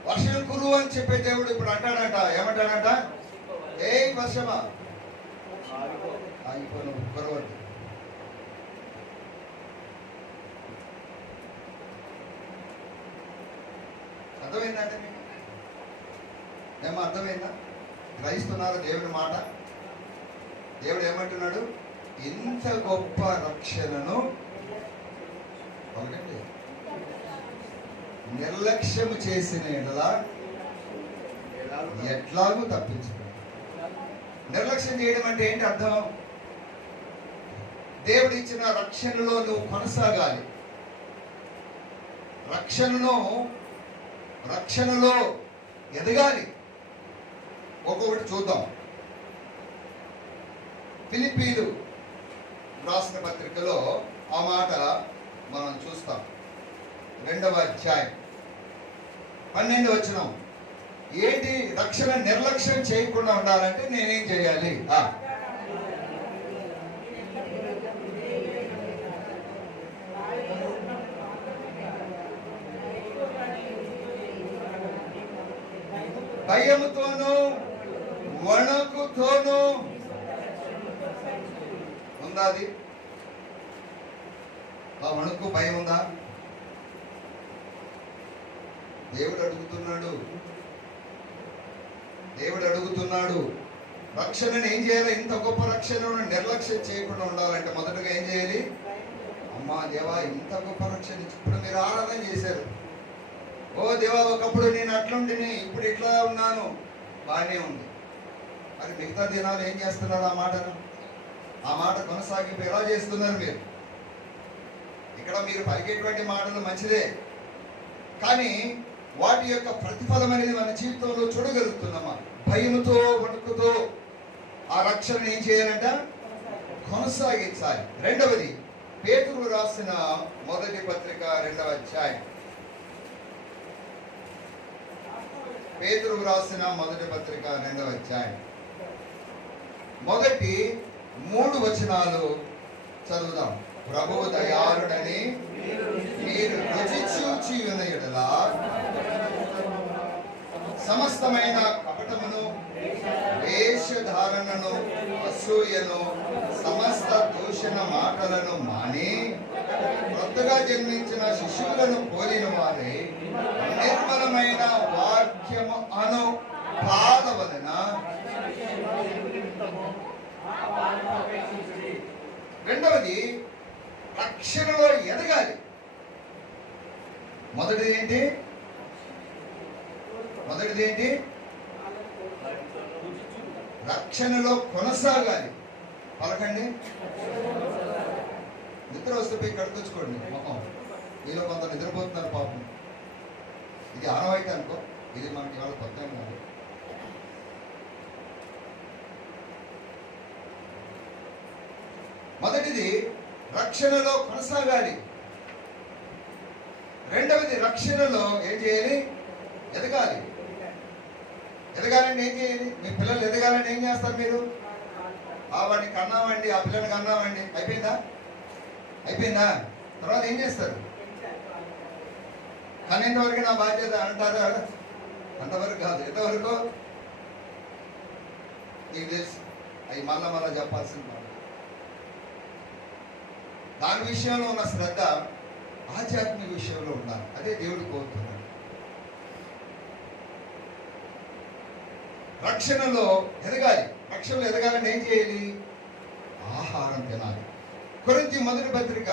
వర్షం కురు అని చెప్పే దేవుడు ఇప్పుడు అంటాడట. ఏమంటాడట? ఏ వర్షమా ఆగిపోను, కురవద్దు. అర్థమైందంటే మీకు ఏమో అర్థమైందా? గ్రహిస్తున్నారా దేవుని మాట? దేవుడు ఏమంటున్నాడు? ఇంత గొప్ప రక్షణను ఒకటి నిర్లక్ష్యము చేసిన ఎట్లాగూ తప్పించుకో. నిర్లక్ష్యం చేయడం అంటే ఏంటి అర్థం? దేవుడు ఇచ్చిన రక్షణలో నువ్వు కొనసాగాలి. రక్షణలో ఎదగాలి. ఒక్కొక్కటి చూద్దాం. ఫిలిప్పీలు రాసిన పత్రికలో ఆ మాట మనం చూస్తాం. 2వ అధ్యాయం 12వ వచనం. ఏంటి? రక్షణ నిర్లక్ష్యం చేయకుండా ఉండాలంటే నేనేం చేయాలి? భయముతోనూ వణుకుతోనూ ఉందా? అది ఆ వణుకు భయం ఉందా? దేవుడు అడుగుతున్నాడు రక్షణను ఏం చేయాలి? ఇంత గొప్ప రక్షణను నిర్లక్ష్యం చేయకుండా ఉండాలంటే మొదటగా ఏం చేయాలి? అమ్మా దేవా, ఇంత గొప్ప రక్షణ ఇప్పుడు మీరు ఆరాధన చేశారు. ఓ దేవా, ఒకప్పుడు నేను అట్లుండిని, ఇప్పుడు ఇట్లా ఉన్నాను, బాగానే ఉంది. మరి మిగతా దినాలు ఏం చేస్తున్నారు? ఆ మాట కొనసాగింపు ఎలా చేస్తున్నారు మీరు? ఇక్కడ మీరు పలికేటువంటి మాటలు మంచిదే, కానీ వాటి యొక్క ప్రతిఫలం అనేది మన జీవితంలో చూడగలుగుతున్నామా? భయముతో వణుకుతో ఆ రక్షణ ఏం చేయాలంట? కొనసాగించాలి. రెండవది, పేతురు రాసిన మొదటి పత్రిక 2వ అధ్యాయం. పేతురు రాసిన మొదటి పత్రిక 2వ అధ్యాయం మొదటి 3 వచనాలు చదువుదాం. ప్రభువు దయాళుడని మీరు రుచి చూచి ఉన్న యెడల సమస్తమైన కపటమును, వేషధారణను, అసూయను, సమస్త దూషణ మాటలను మాని కొత్తగా జన్మించిన శిశువులను పోలిన వారే నిర్మలమైన వాక్యము అను పాల వలన రెండవది, రక్షణలో ఎదగాలి. మొదటిది ఏంటి? రక్షణలో కొనసాగాలి. పలకండి. నిద్ర వస్తే పోయి కడుకొచ్చుకోండి మొహం. మీలో కొంత నిద్రపోతున్నారు పాపం. ఇది ఆనవాయితీ అనుకో, ఇది మనకి ఇవాళ కొత్త కాదు. మొదటిది రక్షణలో కొనసాగాలి. రెండవది, రక్షణలో ఏం చేయాలి? ఎదగాలి. ఎదగాలంటే ఏం చేయాలి? మీ పిల్లలు ఎదగాలంటే ఏం చేస్తారు మీరు? వాడిని కన్నామండి, ఆ పిల్లని కన్నామండి, అయిపోయిందా? తర్వాత ఏం చేస్తారు? కన్నేంతవరకు నా బాధ్యత అంటారా? అంతవరకు కాదు. ఎంతవరకు నీకు తెలుసు. అవి మళ్ళా చెప్పాల్సింది. దాని విషయంలో ఉన్న శ్రద్ధ ఆధ్యాత్మిక విషయంలో ఉండాలి. అదే దేవుడు కోరుతున్నాడు. రక్షణలో ఎదగాలి. రక్షణలో ఎదగాలంటే ఏం చేయాలి? ఆహారం తినాలి. కొరింథీ మొదటి పత్రిక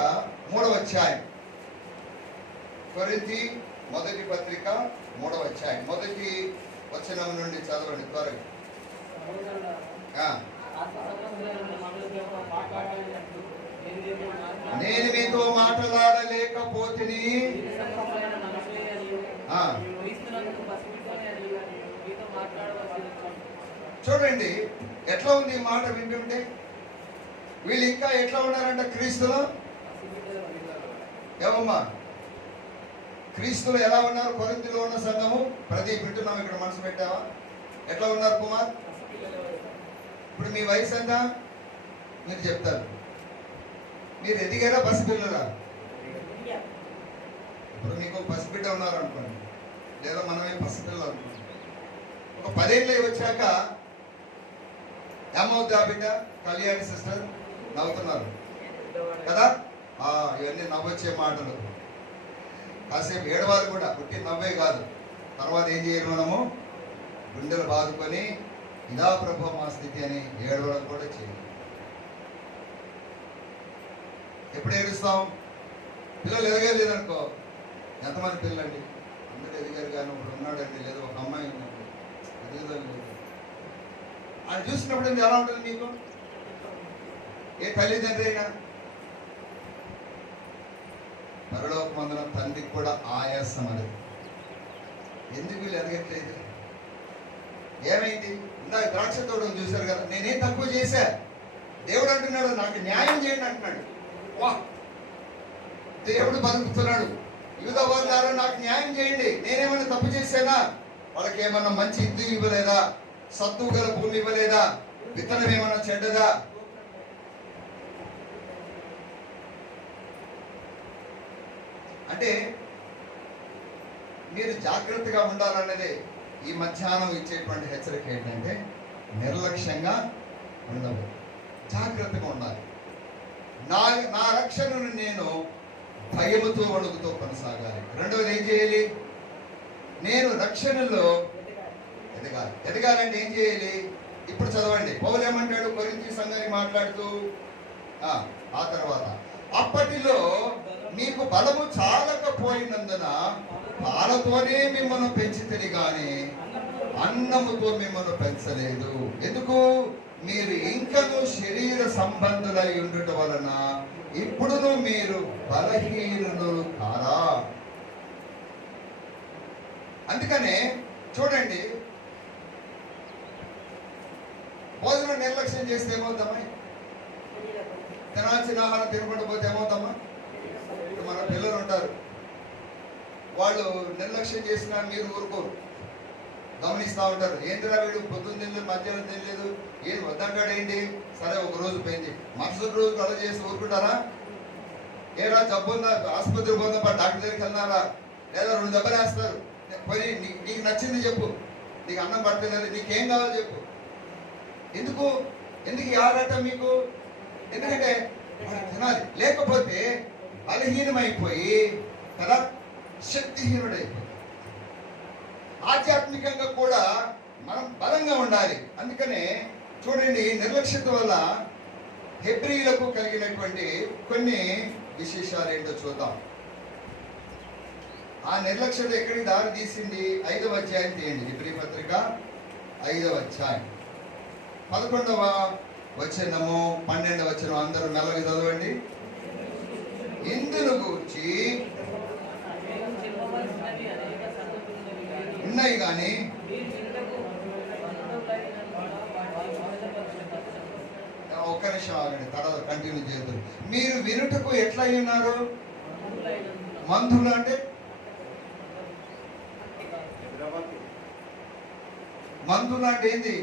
3వ అధ్యాయం. కొరింథీ మొదటి పత్రిక 3వ అధ్యాయం మొదటి వచనం నుండి చదవండి త్వరగా. నేను మీతో మాట్లాడలేకపోతిని. చూడండి ఎట్లా ఉంది ఈ మాట వింటుంటే. వీళ్ళు ఇంకా ఎట్లా ఉన్నారంట? క్రీస్తులో. ఏమమ్మా, క్రీస్తులో ఎలా ఉన్నారు? కొరింథీలో ఉన్న సంఘము. ప్రదీప్ వింటున్నాం, ఇక్కడ మనసు పెట్టావా? ఎట్లా ఉన్నారు కుమార్? ఇప్పుడు మీ వయసు ఎంత? మీరు చెప్తారు. మీరు ఎదిగారా పసిపిల్లరా? ఇప్పుడు మీకు పసిబిడ్డ ఉన్నారు అనుకోండి, లేదా మనమే పసిపిల్లలు అనుకోండి. ఒక 10 ఏళ్ళు వచ్చాక ఏమవుద్ది ఆ బిడ్డ? కళ్యాణి సిస్టర్ నవ్వుతున్నారు కదా? ఇవన్నీ నవ్వొచ్చే మాటలు. కాసేపు ఏడవాలి కూడా, పుట్టి నవ్వే కాదు. తర్వాత ఏం చేయాలి? మనము గుండెలు బాదుకొని ఇదా ప్రభు మా స్థితి అని ఏడవడం కూడా చేయాలి. ఎప్పుడు ఏడుస్తాం? పిల్లలు ఎదగలేదనుకో. ఎంతమంది పిల్లలండి? అందరూ ఎదిగారు, కానీ ఒకడు ఉన్నాడండి, లేదా ఒక అమ్మాయి ఉన్నప్పుడు ఎదుగుదని లేదు. అది చూసినప్పుడు ఎలా ఉంటుంది మీకు? ఏ తల్లిదండ్రి అయినా పరలోకమందున తండ్రికి కూడా ఆయాసం అనేది. ఎందుకు వీళ్ళు ఎదగట్లేదు? ఏమైంది? ఇందాక ద్రాక్ష తోటం చూశారు కదా, నేనేం తక్కువ చేశా? దేవుడు అంటున్నాడు నాకు న్యాయం చేయండి అంటున్నాడు. వా, దేవుడు బతుకుతున్నాడు. యూదా వారులారా నాకు న్యాయం చేయండి, నేనేమైనా తప్పు చేశానా? వాళ్ళకి ఏమన్నా మంచి ఇద్దు ఇవ్వలేదా? సత్తు గల భూమి ఇవ్వలేదా? విత్తనం ఏమన్నా చెడ్డదా? అంటే మీరు జాగ్రత్తగా ఉండాలన్నదే ఈ మధ్యాహ్నం ఇచ్చేటువంటి హెచ్చరిక. ఏంటంటే నిర్లక్ష్యంగా ఉండవు, జాగ్రత్తగా ఉండాలి. నా రక్షణను నేను భయముతో వణుకుతో కొనసాగాలి. రెండవది ఏం చేయాలి? నేను రక్షణలో ఎదగాలి. ఎదగాలంటే ఏం చేయాలి? ఇప్పుడు చదవండి. పౌలు ఏమంటాడు కొరింథీ సంఘానికి మాట్లాడుతూ, ఆ తర్వాత అప్పటిలో మీకు బలము చాలకపోయినందున పాలతోనే మిమ్మల్ని పెంచితిని గాని అన్నముతో మిమ్మల్ని పెంచలేదు. ఎందుకు? మీరు ఇంకను శరీర సంబంధులై ఉండుట వలన ఇప్పుడును మీరు బలహీనులు కారా. అందుకనే చూడండి, భోజనం నిర్లక్ష్యం చేస్తే ఏమవుతామా? తినాల్సిన ఆహారం తినకపోతే ఏమవుతామా? ఇప్పుడు మన పిల్లలు ఉంటారు, వాళ్ళు నిర్లక్ష్యం చేసినా మీరు ఊరుకోరు, గమనిస్తూ ఉంటారు. ఏంటిరా వీడు పొద్దున్న తినలేదు, మధ్యాహ్నం తినలేదు, ఏం వద్దంటాడు ఏంటి? సరే ఒక రోజు పోయింది, మరుసటి రోజు అలా చేసి ఊరుకుంటారా? ఏరా జబ్బు ఉందా, ఆసుపత్రికి పోదా, డాక్టర్ దగ్గరికి వెళ్ళినారా? లేదా 2 దెబ్బలు వేస్తారు. పోయి నీకు నచ్చింది చెప్పు, నీకు అన్నం పడుతున్నది, నీకేం కావాలో చెప్పు. ఎందుకు ఈ ఆరాటం మీకు? ఎందుకంటే తినాలి, లేకపోతే బలహీనమైపోయి కదా శక్తిహీనుడైపోయి. ఆధ్యాత్మికంగా కూడా మనం బలంగా ఉండాలి. అందుకనే చూడండి, నిర్లక్ష్యత వల్ల హెబ్రీయులకు కలిగినటువంటి కొన్ని విశేషాలు ఏంటో చూద్దాం. ఆ నిర్లక్ష్యత ఎక్కడికి దారి తీసింది? 5వ అధ్యాయం తీయండి, హెబ్రీ పత్రిక 5వ అధ్యాయం 11వ వచనము 12వ వచనం అందరూ మెల్లగా చదవండి. ఇందును గూర్చి ఉన్నాయి కానీ ఒక్క నిమిషం ఆగండి, తర్వాత కంటిన్యూ చేద్దాం. మీరు వినుటకు ఎట్లా ఉన్నారు? మందులు అంటే మందులు అంటే ఏంది?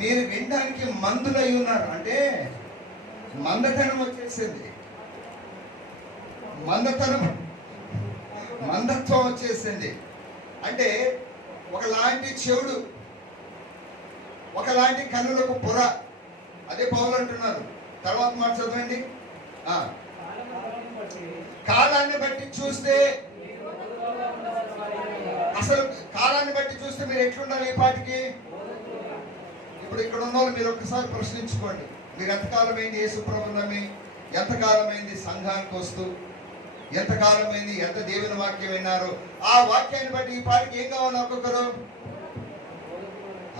మీరు వినడానికి మందులై ఉన్నారు అంటే మందతనం వచ్చేసింది, మందత్వం వచ్చేసింది. అంటే ఒకలాంటి చెవుడు, ఒకలాంటి కన్నులకు పొర. అదే పౌలు అంటున్నారు. తర్వాత మాట చదవండి. కాలాన్ని బట్టి చూస్తే, అసలు కాలాన్ని బట్టి చూస్తే మీరు ఎట్లుండాలి ఈ పాటికి? ఇప్పుడు ఇక్కడ ఉన్న వాళ్ళు మీరు ఒక్కసారి ప్రశ్నించుకోండి. మీరు ఎంతకాలమైంది యేసుప్రభువు నమ్మి? ఎంతకాలమైంది సంఘానికి వస్తూ? ఎంతకాలమైంది? ఎంత దేవుని వాక్యం విన్నారు? ఆ వాక్యాన్ని బట్టి ఈ పాటికి ఏం కావాలి ఒక్కొక్కరు?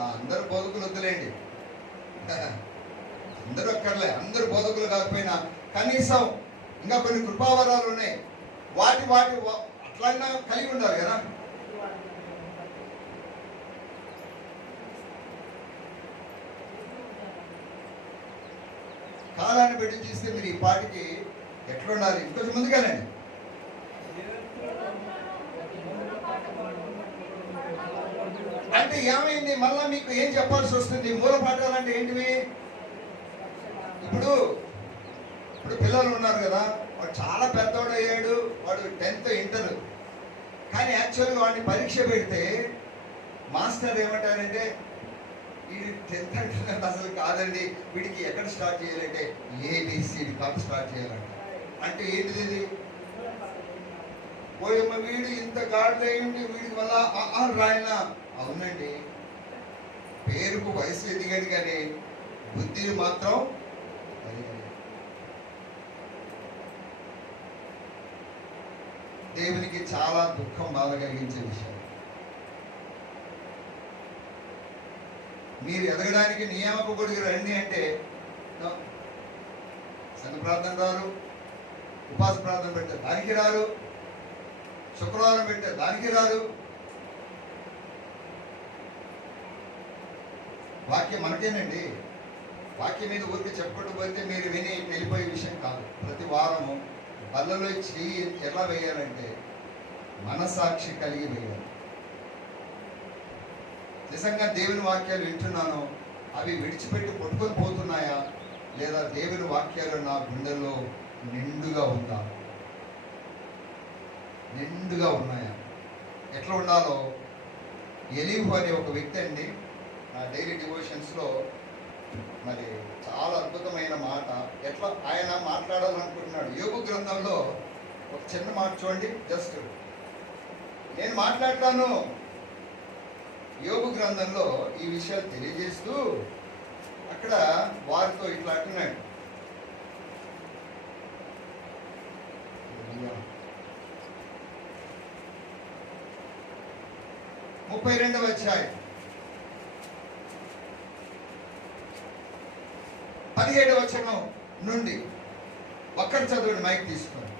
అందరూ బోధకులు వద్దులేండి, అందరూ అక్కర్లే, అందరూ బోధకులు కాకపోయినా కనీసం ఇంకా కొన్ని కృపావరాలు ఉన్నాయి, వాటి అట్లయినా కలిగి ఉండాలి కదా. కాలాన్ని పెట్టి చూస్తే మీరు ఈ పాటికి ఎట్లుండాలి? ఇంకొంచెం ముందుకెళ్ళండి. అంటే ఏమైంది? మళ్ళా మీకు ఏం చెప్పాల్సి వస్తుంది? మూల పాఠాలు అంటే ఏంటివి? ఇప్పుడు పిల్లలు ఉన్నారు కదా, వాడు చాలా పెద్దవాడు అయ్యాడు, వాడు 10th ఇంటర్. కానీ యాక్చువల్గా వాడిని పరీక్ష పెడితే మాస్టర్ ఏమంటారంటే, వీడి 10th అంటున్నాడు అసలు కాదండి, వీడికి ఎక్కడ స్టార్ట్ చేయాలంటే ఏబిసిడి కాదు స్టార్ట్ చేయాలంట. అంటే ఏంటిది ఇది? పోయమ్మ వీడు ఇంత గాడిలో అయ్యింది, వీడికి వల్ల రాయనా? అవునండి, పేరుకు వయసు ఎదిగాడు కానీ బుద్ధిని మాత్రం దేవునికి చాలా దుఃఖం, బాధ కలిగించే విషయం. మీరు ఎదగడానికి నియామకుడికి రండి అంటే సంఘ ప్రార్థన రారు, ఉపాస ప్రార్థన పెట్టే దానికి రారు, శుక్రవారం పెట్టే దానికి రారు. వాక్యం మనకేనండి. వాక్యం మీద ఊరికి చెప్పుకుంటూ పోతే మీరు విని వెళ్ళిపోయే విషయం కాదు. ప్రతి వారము బల్లలో చెయ్యి ఎలా వేయాలంటే మనసాక్షి కలిగి వేయాలి. నిజంగా దేవుని వాక్యాలు వింటున్నాను, అవి విడిచిపెట్టి పట్టుకొని పోతున్నాయా, లేదా దేవుని వాక్యాలు నా గుండెల్లో నిండుగా ఉందా, నిండుగా ఉన్నాయా? ఎట్లా ఉండాలో ఎలీహు అనే ఒక వ్యక్తి అండి నా డైలీ డివోషన్స్లో మరి చాలా అద్భుతమైన మాట ఎట్లా ఆయన మాట్లాడాలనుకుంటున్నాడు. యోగు గ్రంథంలో ఒక చిన్న మాట చూడండి. జస్ట్ నేను మాట్లాడతాను. యోగు గ్రంథంలో ఈ విషయాలు తెలియజేస్తూ అక్కడ వారితో ఇట్లా అంటున్నాడు. 32వ అధ్యాయం 17వ వచనం నుండి ఒక్కటి చదవండి. మైక్ తీసుకొని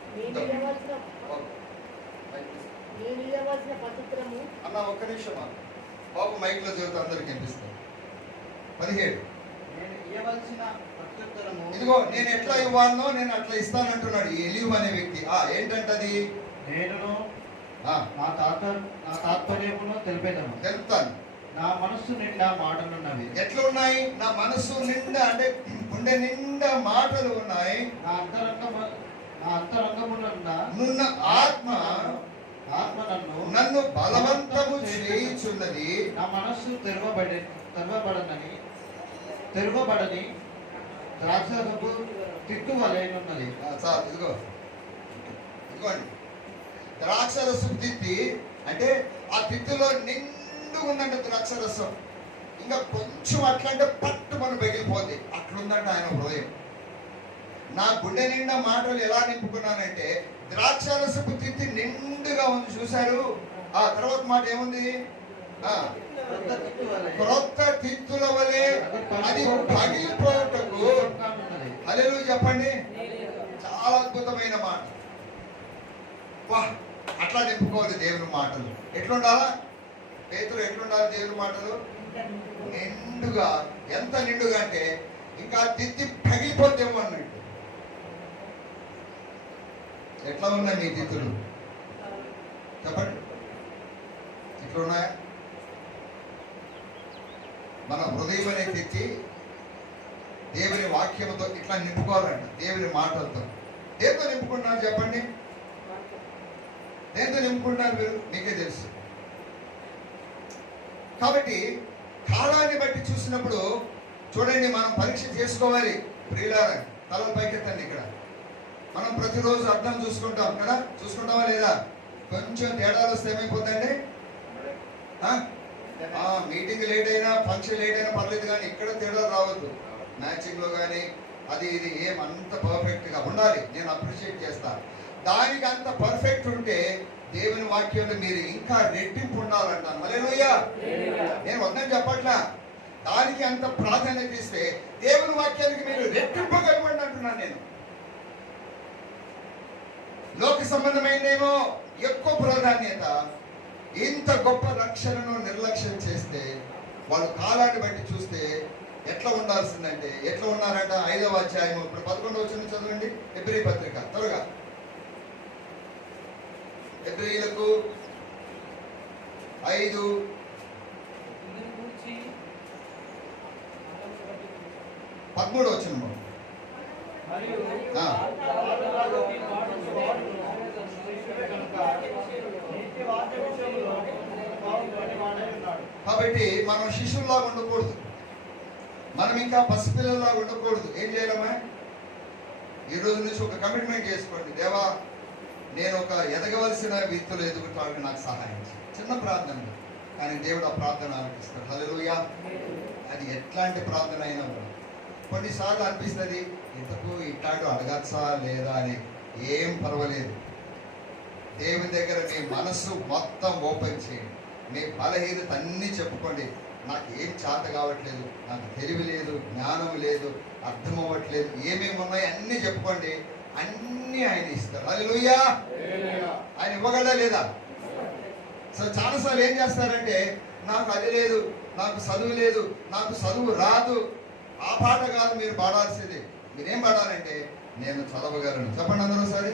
అన్న ఒక్క నిమిషం బాబు, మైక్ లో చదువుతూ అందరికి కనిపిస్తాను. 17 ఇదిగో నేను ఎట్లా ఇవ్వాలనో నేను అట్లా ఇస్తానంటున్నాడు ఎలీహు అనే వ్యక్తి. ఏంటంటది? నేను నా తాత్పర్యమును తెలుపుతాను. నా మనస్సు నిండా మాటలున్నవి. ఎట్లా ఉన్నాయి? నా మనస్సు నిండా అంటే గుండె నిండా మాటలు ఉన్నాయి. నా అంతరంగమునున్న ఆత్మ నన్ను బలవంతము చేయుచున్నది. నా మనస్సు తెరవబడని ద్రాక్షరసపు తిట్టు వలెనున్నది. చాలు, ఇదిగోండి ద్రాక్షరసపు తిత్తి అంటే ఆ తిత్తులో నిండుగా ఉందంట ద్రాక్షరసం. ఇంకా కొంచెం అట్లంటే పట్టు మనం పగిలిపోద్ది, అట్లుందంట ఆయన హృదయం. నా గుండె నిండా మాటలు ఎలా నింపుకున్నానంటే ద్రాక్షరసపు తిత్తి నిండుగా ఉంది. చూశారు? ఆ తర్వాత మాట ఏముంది? క్రొత్త తిత్తుల వలె అది పగిలిపోటకు. హల్లెలూయా చెప్పండి. చాలా అద్భుతమైన మాట. వాహ్, అట్లా నింపుకోవాలి దేవుని మాటలు. ఎట్లుండాలా? పేతురు ఎట్లుండాలి దేవుని మాటలు? నిండుగా. ఎంత నిండుగా అంటే ఇంకా తిత్తి పగిలిపోతేమో అన్నట్టు. ఎట్లా ఉన్నాయి మీ తిత్తులు? చెప్పండి, ఎట్లా ఉన్నాయా? మన హృదయం అనే తిత్తి దేవుని వాక్యంతో ఇట్లా నింపుకోవాలంట, దేవుని మాటలతో. దేంతో నింపుకుంటున్నారు చెప్పండి? దేంతో నింపుకుంటున్నారు మీరు? మీకే తెలుసు. కాబట్టి కాలాన్ని బట్టి చూసినప్పుడు చూడండి, మనం పరీక్ష చేసుకోవాలి. ప్రియులారా, తలలు పైకెత్తండి. ఇక్కడ మనం ప్రతిరోజు అర్థం చూసుకుంటాం కదా, చూసుకుంటామా లేదా? కొంచెం తేడాలు వస్తే ఏమైపోతుందండి? మీటింగ్ లేట్ అయినా, ఫంక్షన్ లేట్ అయినా పర్లేదు, కానీ ఇక్కడ తేడాలు రావద్దు. మ్యాచింగ్లో కానీ అది ఇది ఏమంత పర్ఫెక్ట్గా ఉండాలి. నేను అప్రిషియేట్ చేస్తాను. దానికి అంత పర్ఫెక్ట్ ఉంటే దేవుని వాక్యంలో మీరు ఇంకా రెట్టింపు ఉండాలంటాను. హల్లెలూయా. నేను వద్దని చెప్పట్లా, దానికి అంత ప్రాధాన్యత ఇస్తే దేవుని వాక్యానికి మీరు రెట్టింపు కలవండి అంటున్నాను నేను. లోక సంబంధమైనదేమో ఎక్కువ ప్రాధాన్యత. ఇంత గొప్ప రక్షణను నిర్లక్ష్యం చేస్తే వాళ్ళు కాలాన్ని బట్టి చూస్తే ఎట్లా ఉండాల్సిందంటే ఎట్లా ఉన్నారంట? 5వ అధ్యాయం ఇప్పుడు 11వ వచనం చదవండి. హెబ్రీ పత్రిక త్వరగా. హెబ్రీయులకు 5 13వ వచనం. కాబట్టి మనం శిష్యుల్లాగా ఉండకూడదు, మనం ఇంకా పసిపిల్లల్లాగా ఉండకూడదు. ఏం చేయాలమ్మా? ఈ రోజు నుంచి ఒక కమిట్మెంట్ చేసుకోండి. దేవా, నేను ఒక ఎదగవలసిన వ్యక్తులు ఎదుగుతానికి నాకు సహాయం చేయి. చిన్న ప్రార్థన, కానీ దేవుడు ఆ ప్రార్థన ఆలకిస్తాడు. హల్లెలూయా. అది ఎట్లాంటి ప్రార్థన అయినా కొన్నిసార్లు అనిపిస్తుంది, ఇంతకు ఇట్లాంటి అడగచ్చా లేదా అని. ఏం పర్వాలేదు. దేవుని దగ్గర మీ మనస్సు మొత్తం ఓపెన్ చేయండి. మీ బలహీనత అన్నీ చెప్పుకోండి. నాకు ఏం చేత కావట్లేదు, నాకు తెలివి లేదు, జ్ఞానం లేదు, అర్థం అవ్వట్లేదు, ఏమేమి ఉన్నాయి అన్నీ చెప్పుకోండి. అన్నీ ఆయన ఇస్తారు. హల్లెలూయా. ఆయన ఇవ్వగలరా లేదా? సో చాలాసార్లు ఏం చేస్తారంటే నాకు అది లేదు, నాకు చదువు లేదు, నాకు చదువు రాదు, ఆ పాట కాదు మీరు పాడాల్సింది. మీరేం పాడాలంటే నేను చదవగలను. చెప్పండి అందరూ ఒకసారి.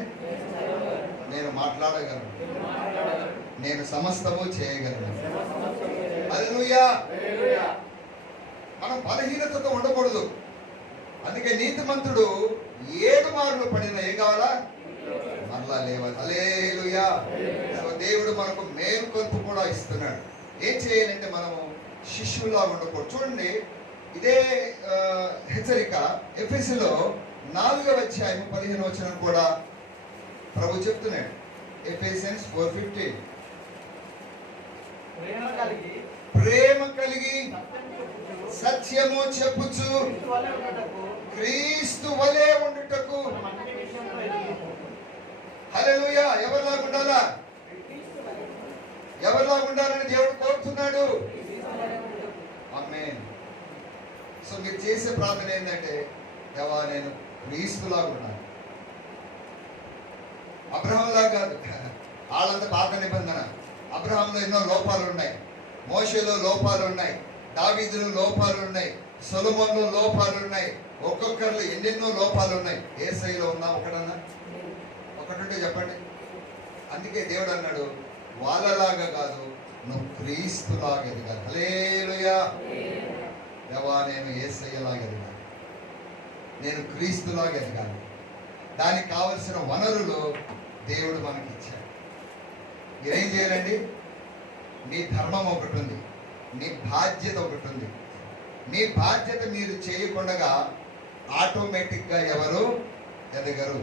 నేను మాట్లాడగలను, నేను సమస్తము చేయగలను. హల్లెలూయా. మనం బలహీనతతో ఉండకూడదు. అందుకే నీతిమంతుడు 7 మార్లు పడిన ఏం కావాలా? మరలా లేవాలి. హల్లెలూయా. సో దేవుడు మనకు మేలుకొల్పు కూడా ఇస్తున్నాడు. ఏం చేయాలంటే మనము శిష్యులా ఉండకూడదు. చూడండి, ఇదే హెచ్చరిక ఎఫెసీలో 4వ అధ్యాయం 15వ వచనం కూడా ప్రభు చెప్తున్నాడు. ఎఫెసియన్స్ 4:15 ప్రేమ కలిగి సత్యము చెప్పుచు క్రీస్తు వలె ఉండుటకు. హల్లెలూయా. ఎవరిలాగా ఉండాలా? ఎవరిలాగా ఉండాలని దేవుడు కోరుతున్నాడు. ఆమేన్. సో మీరు చేసే ప్రార్థన ఏంటంటే, దేవా నేను క్రీస్తులాగా ఉన్నాను. అబ్రహాంలాగా కాదు. వాళ్ళంత పాత నిబంధన. అబ్రహాంలో ఎన్నో లోపాలు ఉన్నాయి, మోషేలో లోపాలు ఉన్నాయి, దావీదులో లోపాలు ఉన్నాయి, సొలొమోనులో లోపాలు ఉన్నాయి. ఒక్కొక్కరిలో ఎన్నెన్నో లోపాలు ఉన్నాయి. యేసయ్యలో ఉన్నా ఒకటన్నా? ఒకటుంటే చెప్పండి. అందుకే దేవుడు అన్నాడు, వాళ్ళలాగా కాదు, నువ్వు క్రీస్తులాగా ఎదగాలి. హల్లెలూయా. దేవా నేను యేసయ్యలాగా ఎదగాలి, నేను క్రీస్తులాగా ఎదగాలి. దానికి కావలసిన వనరులు దేవుడు మనకి ఇచ్చాడు. మీరేం చేయాలండి? మీ ధర్మం ఒకటి ఉంది, మీ బాధ్యత ఒకటి ఉంది. మీ బాధ్యత మీరు చేయకుండా ఆటోమేటిక్గా ఎవరు ఎదగరు.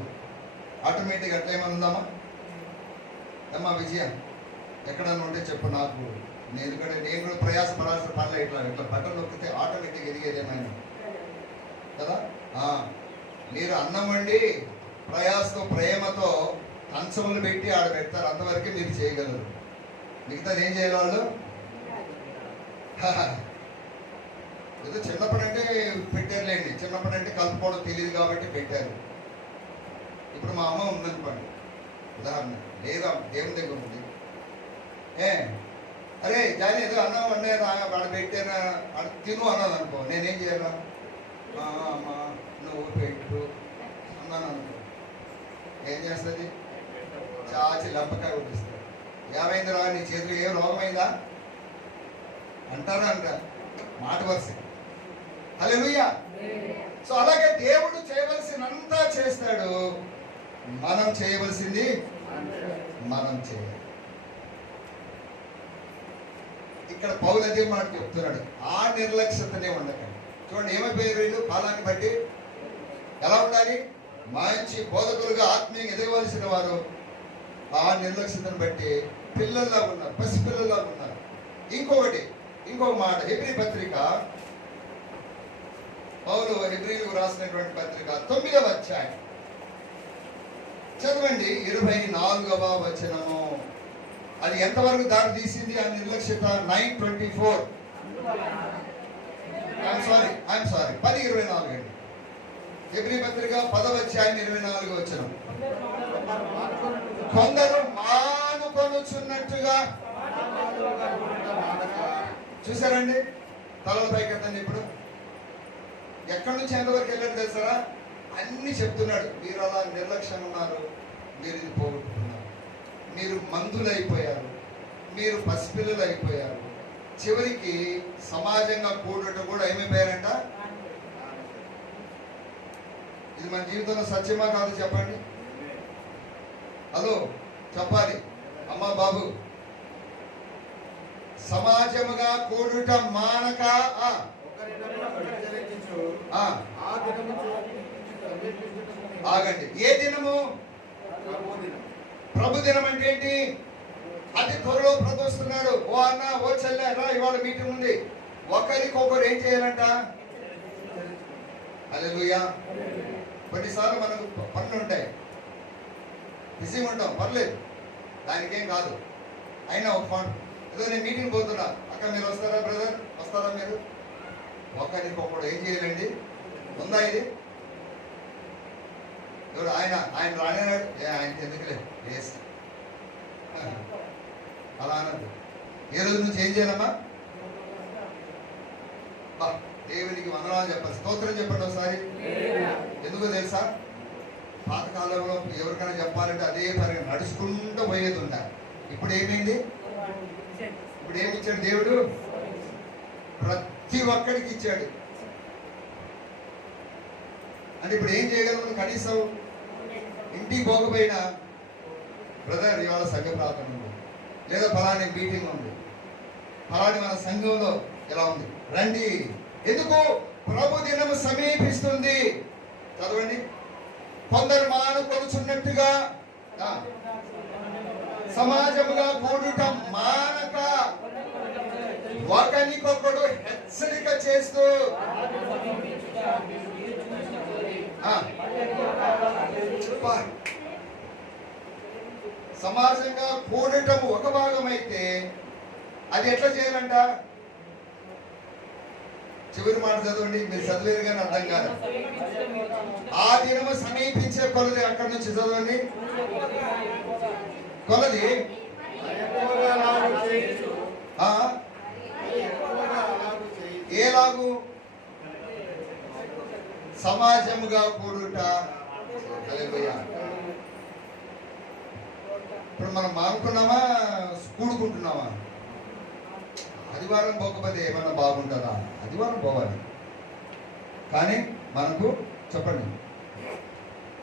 ఆటోమేటిక్గా అట్లా ఏమన్నా ఉందామా? అమ్మా విజయ ఎక్కడన్నా ఉంటే చెప్పు నాకు. ఎందుకంటే నేను కూడా ప్రయాసపడాల్సిన పనులు ఇట్లా బట్టలు నొక్కితే ఆటోమేటిక్గా ఎదిగేది ఏమైనా కదా. మీరు అన్నం వండి ప్రయాసతో ప్రేమతో కంచములు పెట్టి ఆడ పెడతారు, అంతవరకే మీరు చేయగలరు. మిగతాది ఏం చేయాలి వాళ్ళు? ఏదో చిన్నప్పుడంటే పెట్టారులేండి, చిన్నప్పుడంటే కలుపుకోవడం తెలియదు కాబట్టి పెట్టారు. ఇప్పుడు మా అమ్మ ఉందనుకోండి, ఉదాహరణ, లేదా దేవుని దగ్గర ఉంది, అరే జాని ఏదో అన్నం వండాను వాడు పెట్టానా వాడు తిను అన్నది అనుకో, నేనేం చేయాలా? అమ్మా నువ్వు పెట్టు అన్నాను అనుకో, ఏం చేస్తుంది? చాచి లంపకాయ కొట్టిస్తుంది. ఏమైందిరా నీ చేతిలో ఏం రోగమైందా అంటారా? అంటారా మాట వరుస. హల్లెలూయా. సో అలాగే దేవుడు చేయవలసినంతా చేస్తాడు, మనం చేయవలసింది మనం చేయాలి. ఇక్కడ పౌలు అదే మాట చెప్తున్నాడు, ఆ నిర్లక్ష్యతనే ఉండకండి. చూడండి ఏమైపోయారు వీళ్ళు కాలాన్ని బట్టి. ఎలా ఉండాలి? మంచి బోధకులుగా ఆత్మీయంగా ఎదగవలసిన వారు ఆ నిర్లక్ష్యతను బట్టి పిల్లల్లా ఉన్నారు, పసిపిల్లల్లా ఉన్నారు. ఇంకొక మాట, హెబ్రీ పత్రిక, పౌలు హెబ్రీలకు రాసినటువంటి పత్రిక 9వ అధ్యాయం చదవండి 24వ వచనము. అది ఎంతవరకు దారి తీసింది ఆ నిర్లక్ష్యత? 9:24. ఐఎమ్ సారీ 10:24 అండి. హెబ్రీ పత్రిక 10వ అధ్యాయం 24వ వచనం. కొందరు మానుకొనుచున్నట్టుగా. చూసారండి తలల పైకెత్తండి. ఇప్పుడు ఎక్కడి నుంచి ఎంతవరకు వెళ్ళాడు తెలుసారా? అన్ని చెప్తున్నాడు. మీరు అలా నిర్లక్ష్యం ఉన్నారు, మీరు ఇది పోగొట్టుకున్నారు, మీరు మందులైపోయారు, మీరు పసిపిల్లలు అయిపోయారు, చివరికి సమాజంగా కూడటం కూడా ఏమైపోయారంట. ఇది మన జీవితంలో సత్యమా కాదు చెప్పండి? హలో చెప్పాలి అమ్మా బాబు. సమాజముగా కూడుట మానక ఆగండి. ఏ దినము? ప్రభు దినం. అంటే ఏంటి? అతి త్వరలో ప్రభు వస్తున్నాడు. ఓ అన్న, ఓ చెల్లె, రా ఇవాళ మీటింగ్ ఉంది. ఒకరికొకరు ఏం చేయాలంట? హల్లెలూయా. కొన్నిసార్లు మనకు పనులు ఉంటాయి, బిజీగా ఉంటాం, పర్లేదు, దానికేం కాదు. అయినా ఒక ఏదో నేను మీటింగ్ పోతున్నా, అక్క మీరు వస్తారా? బ్రదర్ వస్తారా? మీరు ఒకరికొకడు ఏం చేయాలండి? ఉందా ఇది? ఎవరు? ఆయన రానేనాడు, ఆయనకి ఎందుకులే వేసి అలా అన్నది. ఏ రోజు నుంచి ఏం చేయాలమ్మా? వందనాలు చెప్పాలి. స్తోత్రం చెప్పండి ఒకసారి. ఎందుకో తెలుసా, పాతకాలంలో ఎవరికైనా చెప్పాలంటే అదే పని నడుచుకుంటూ పోయేది ఉంటారు. ఇప్పుడు ఏమైంది? ఇప్పుడు ఏమి ఇచ్చాడు దేవుడు? ప్రతి ఒక్కడికి ఇచ్చాడు. అంటే ఇప్పుడు ఏం చేయగలము? కనీసం ఇంటికి పోకపోయినా, బ్రదర్ ఇవాళ సంఘ ప్రార్థన ఉంది, లేదా ఫలాని మీటింగ్ ఉంది, ఫలాని మన సంఘంలో ఎలా ఉంది, రండి. ఎందుకు? ప్రభు దినము సమీపిస్తుంది. చదవండి. కొందరు మానుకొనుచున్నట్టుగా సమాజముగా కూడుట మానక ఒకరికొకడు హెచ్చరిక చేస్తూ సమాజంగా కూడటం ఒక భాగం అయితే అది ఎట్లా చేయాలంట? చివరి మాట చదవండి, మీరు చదివేది కానీ అర్థం కాదు. ఆ దినము సమీపించే కొలది, అక్కడి నుంచి చదవండి, కొలది ఏలాగు సమాజముగా కూడుట. హల్లెలూయా. ఇప్పుడు మనం మానుకున్నామా, కూడుకుంటున్నామా? ఆదివారం పోకపోతే ఏమన్నా బాగుంటుందా? ఆదివారం పోవాలి. కానీ మనకు చెప్పండి,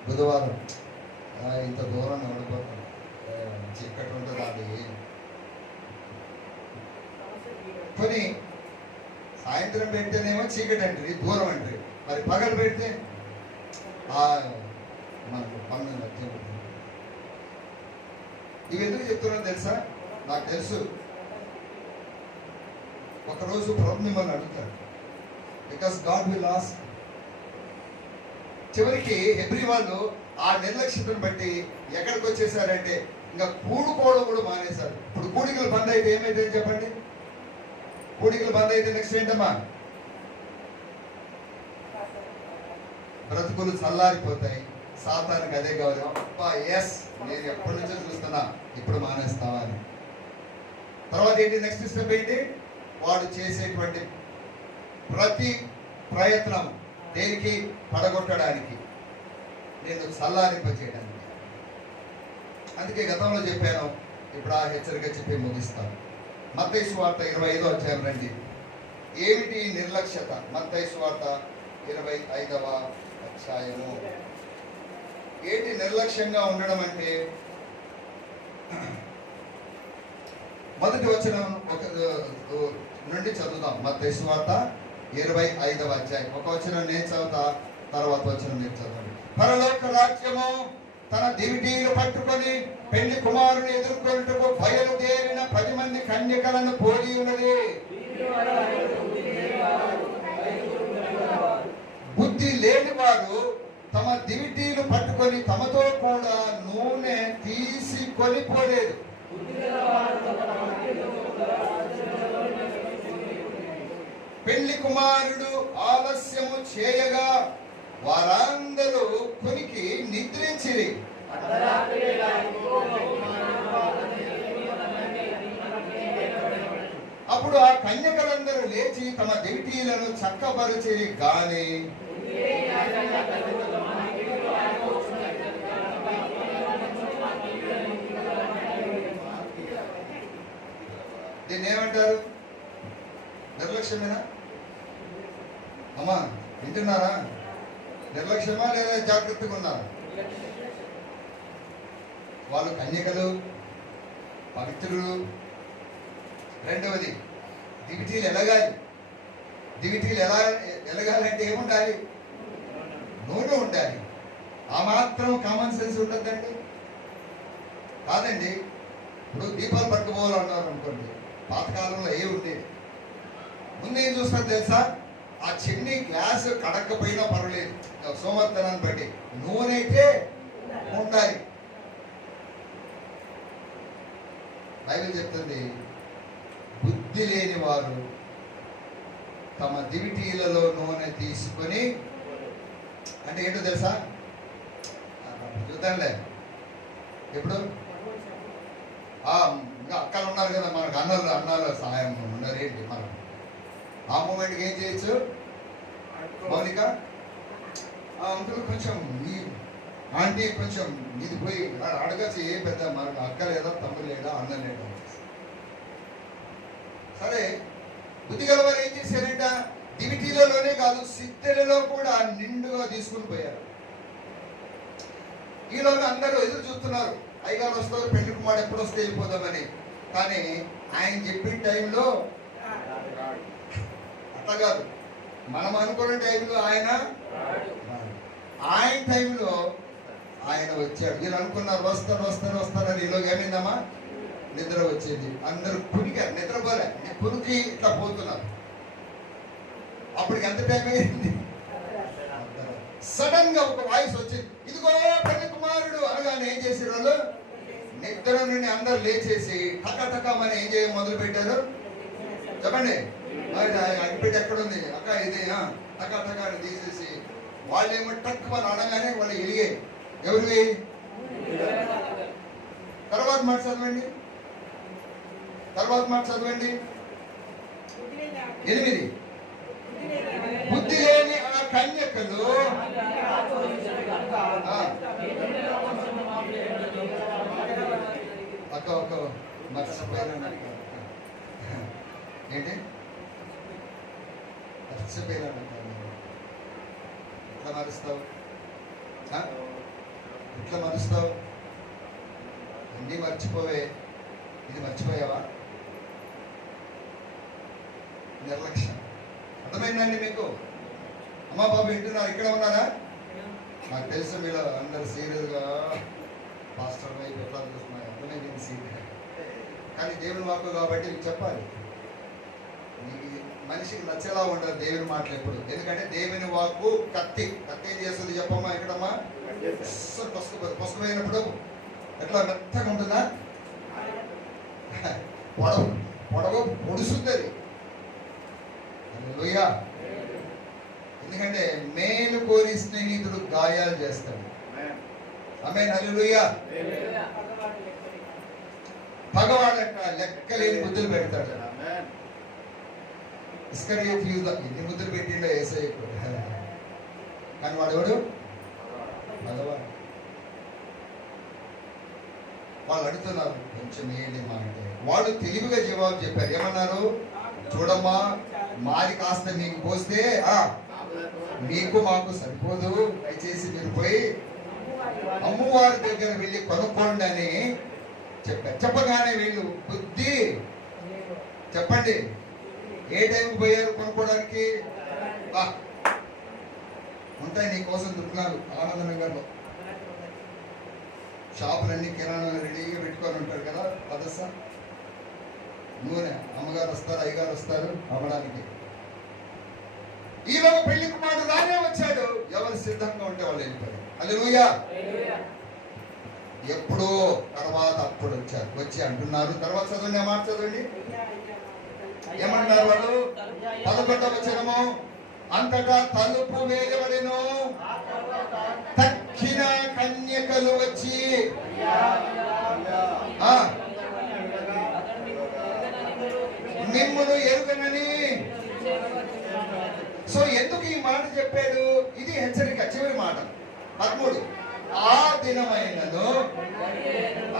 బుధవారం ఇంత దూరం నడిపోతాం, చీకటి ఉంటుంది, అది కొని సాయంత్రం పెడితేనేమో చీకటి అంటారు, దూరం అంటారు. మరి పగలు పెడితే మనకు పన్ను. ఇవి ఎందుకు చెప్తున్నాను తెలుసా? నాకు తెలుసు, ఒకరోజు ప్రభు మిమ్మల్ని అడుగుతాడు. Because God will ask. చివరికి హెబ్రీ వాళ్ళు ఆ నిర్లక్ష్యతను బట్టి ఎక్కడికి వచ్చేసారంటే ఇంకా కూడుకోవడం కూడా మానేశారు. ఇప్పుడు కూడికలు బంద్ అయితే ఏమైతే చెప్పండి? కూడికలు బంద్ అయితే నెక్స్ట్ ఏంటమ్మా? బ్రతుకులు చల్లారిపోతాయి. సాతానికి అదే కావాలి. అబ్బా ఎస్, నేను ఎప్పటి నుంచో చూస్తున్నా, ఇప్పుడు మానేస్తావా అని. తర్వాత ఏంటి? నెక్స్ట్ స్టెప్ ఏంటి? వాడు చేసేటువంటి ప్రతి ప్రయత్నం దేనికి? పడగొట్టడానికి, నేను చల్లారింపచేయడానికి. అందుకే గతంలో చెప్పాను, ఇప్పుడు ఆ హెచ్చరిక చెప్పి ముగిస్తాను. మత్తయి సువార్త 25వ అధ్యాయం రండి. ఏమిటి నిర్లక్ష్యత? మత్తయి సువార్త 25వ అధ్యాయము. ఏంటి నిర్లక్ష్యంగా ఉండడం అంటే? మొదటి వచనం నుండి చదువుదాం. మత్తయి సువార్త 25వ అధ్యాయం. ఒక వచనం నేను చదువుతా, తర్వాత వచనం మీరు చదవండి. పరలోక రాజ్యము తన దివిటీలు పట్టుకొని పెళ్లి కుమారుని ఎదుర్కొంటూ బయలుదేరిన 10 మంది కన్యకలను పోలి ఉన్నది. బుద్ధి లేని వారు తమ దివిటీలు పట్టుకొని తమతో కూడా నూనె తీసుకొని పోలేదు. పెళ్లి కుమారుడు ఆలస్యము చేయగా వారందరూ కొనికి నిద్రించిరి. అప్పుడు ఆ కన్యకలందరూ లేచి తమ దివిటీలను చక్కబరుచిరి గాని దీన్ని ఏమంటారు? నిర్లక్ష్యమేనా? అమ్మా వింటున్నారా? నిర్లక్ష్యమా లేదా జాగ్రత్తగా ఉన్నారా? వాళ్ళు కన్యకలు, పవిత్రులు. రెండవది, దివిటీలు ఎలగాలి. దివిటీలు ఎలగాలంటే ఏముండాలి? నూనె ఉండాలి. ఆ మాత్రం కామన్ సెన్స్ ఉండద్దండి? కాదండి. ఇప్పుడు దీపాలు పట్టుకోవాలన్నారు అనుకోండి, పాతకాలంలో ఏ ఉండేది? ముందు ఏం చూస్తారు తెలుసా? ఆ చిన్ని గ్లాస్ కడక్కపోయినా పర్వాలేదు, సోమర్థనాన్ని బట్టి నూనె అయితే ఉండాలి. బైబిల్ చెప్తుంది, బుద్ధి లేని వారు తమ దివిటీలలో నూనె తీసుకొని, అంటే ఏంటో తెలుసా? చూద్దాంలే. ఎప్పుడు ఇంకా అక్కలు ఉన్నారు కదా మనకు, అన్నలు సహాయం ఉన్నారు ఏంటి? మనం ఆ మూమెంట్కి ఏం చేయొచ్చు? మౌనిక అంకుల్ కొంచెం ఈ ఆంటీ కొంచెం ఇది పోయి అడగచ్చు, ఏ పెద్ద మనకు అక్క లేదా తమ్ముడు లేదా అన్న లేదా. సరే బుద్ధి గలవారు ఏం చేశారంట, దివిటీలలోనే కాదు సిద్ధెలలో కూడా నిండుగా తీసుకుని పోయారు. ఈలోగా అందరూ ఎదురు చూస్తున్నారు, అయ్యగారు వస్తారు, పెళ్లి కుమారుడు ఎప్పుడు వస్తే వెళ్ళిపోదామని. కానీ ఆయన చెప్పిన టైంలో అట్లా కాదు, మనం అనుకున్న టైంలో ఆయన టైంలో ఆయన వచ్చాడు. వీళ్ళు అనుకున్నారు వస్తారని. ఈలోగా ఏమైందమ్మా, నిద్ర వచ్చేది. అందరూ కునికారు, నిద్రపోలే, కునికి ఇట్లా పోతున్నారు. అప్పటికి ఎంత టైం అయింది, సడన్ గా ఒక వాయిస్ వచ్చింది, ఇదిగో పెళ్లి కుమారుడు అనగానే ఏం చేసారు వాళ్ళు, నిద్ర నుండి అందరు లేచేసి టకటకమని ఏం చేయ మొదలు పెట్టారు. చెప్పండి, అగ్గిపెట్టి ఎక్కడుంది అక్క, ఇది టకటకాన్ని తీసేసి వాళ్ళేమో టక్కుమని అనగానే వాళ్ళు ఎలిగాయి. ఎవరివి? తర్వాత మాట చదవండి, 8. బుద్ధి లేని ఆ కన్యకలు ఒక మర్చిపోయినా ఏంటి, మర్చిపోయినా ఎట్లా మరుస్తావు, అన్నీ మర్చిపోవే, ఇది మర్చిపోయావా? నిర్లక్ష్యం. అర్థమైందండి మీకు? అమ్మా బాబు వింటున్నారు, ఇక్కడ ఉన్నారా? నాకు తెలుసు మీరు అందరు సీరియల్గా పాస్టర్ వైపు ఎట్లా చూస్తున్నారు, అర్థమైంది సీరియల్. కానీ దేవుని వాక్కు కాబట్టి మీకు చెప్పాలి, మనిషికి నచ్చేలా ఉండదు దేవుని మాటలు ఎప్పుడు. ఎందుకంటే దేవుని వాక్కు కత్తి ఏం చేస్తుంది చెప్పమ్మా, ఎక్కడమ్మా పుస్తకమైనప్పుడు ఎట్లా మెత్తగా ఉంటుందా, పొడవ పొడుస్తుంది అది. హల్లెలూయా. ఎందుకంటే మేలు కోరి స్నేహితుడు గాయాలు చేస్తాడు. ఆమేన్, హల్లెలూయా. పగవాడట లెక్కలేని ముద్దులు పెడతాడు. ఇస్కరియోతు యూదా ఎన్ని ముద్దులు పెట్టిండో యేసయ్యకు, కానీ వాడెవడు? భగవాన్. వాళ్ళు అడుగుతున్నారు కొంచెం ఏంటి మా అంటే, వాళ్ళు తెలివిగా జవాబు చెప్పారు. ఏమన్నారు? చూడమ్మా, మాది కాస్త మీకు పోస్తే మీకు మాకు సరిపోదు, దయచేసి మీరు పోయి అమ్మవారి దగ్గర వెళ్ళి కొనుక్కోండి అని చెప్పారు. చెప్పగానే వీళ్ళు బుద్ధి చెప్పండి, ఏ టైంకి పోయారు కొనుక్కోవడానికి? ఉంటాయి నీకోసం దుకాణాలు ఆనందనగర్లో, షాపులన్నీ కిరాణాలు రెడీగా పెట్టుకొని ఉంటారు కదా, పదస నూనె. అమ్మగారు వస్తారు, అయ్యగారు వస్తారు అమ్మడానికి. ఈలోగా పెళ్లి కుమారుడు రానే వచ్చాడు. ఎవరు సిద్ధంగా ఉంటే వాళ్ళు వెళ్ళిపోయారు. హల్లెలూయా. ఎప్పుడో తర్వాత అప్పుడు వచ్చి అంటున్నారు. తర్వాత చదవండి, ఆ మాట చదవండి. ఏమంటున్నారు వాళ్ళు? 11వ వచనము, అంతటా తలుపు వేయబడెను, తక్కిన కన్యకలు వచ్చి మిమ్మును ఎరుగనని. సో ఎందుకు ఈ మాట చెప్పాడు? ఇది హెచ్చరిక, చివరి మాట 13. ఆ దినమైనను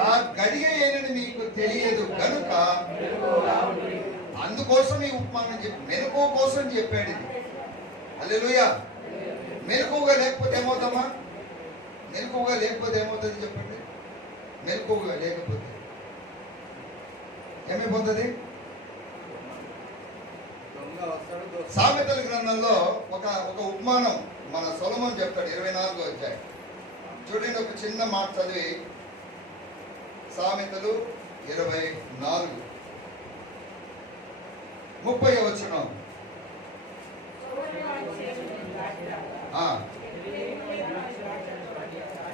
ఆ గడియ అయినది మీకు తెలియదు కనుక, అందుకోసం ఈ ఉపమానం చెప్పి మెలకువ కోసం చెప్పాడు ఇది. హల్లెలూయా. మెలకువగా లేకపోతే ఏమవుతామా? మెలకువగా లేకపోతే ఏమవుతుంది చెప్పండి? మెలకువగా లేకపోతే ఏమైపోతుంది? సామెతల గ్రంథంలో ఒక ఉపమానం మన సొలొమోను చెప్తాడు. 24వ అధ్యాయం చూడండి, ఒక చిన్న మాట చదివి. సామెతలు 24 30వ వచనం.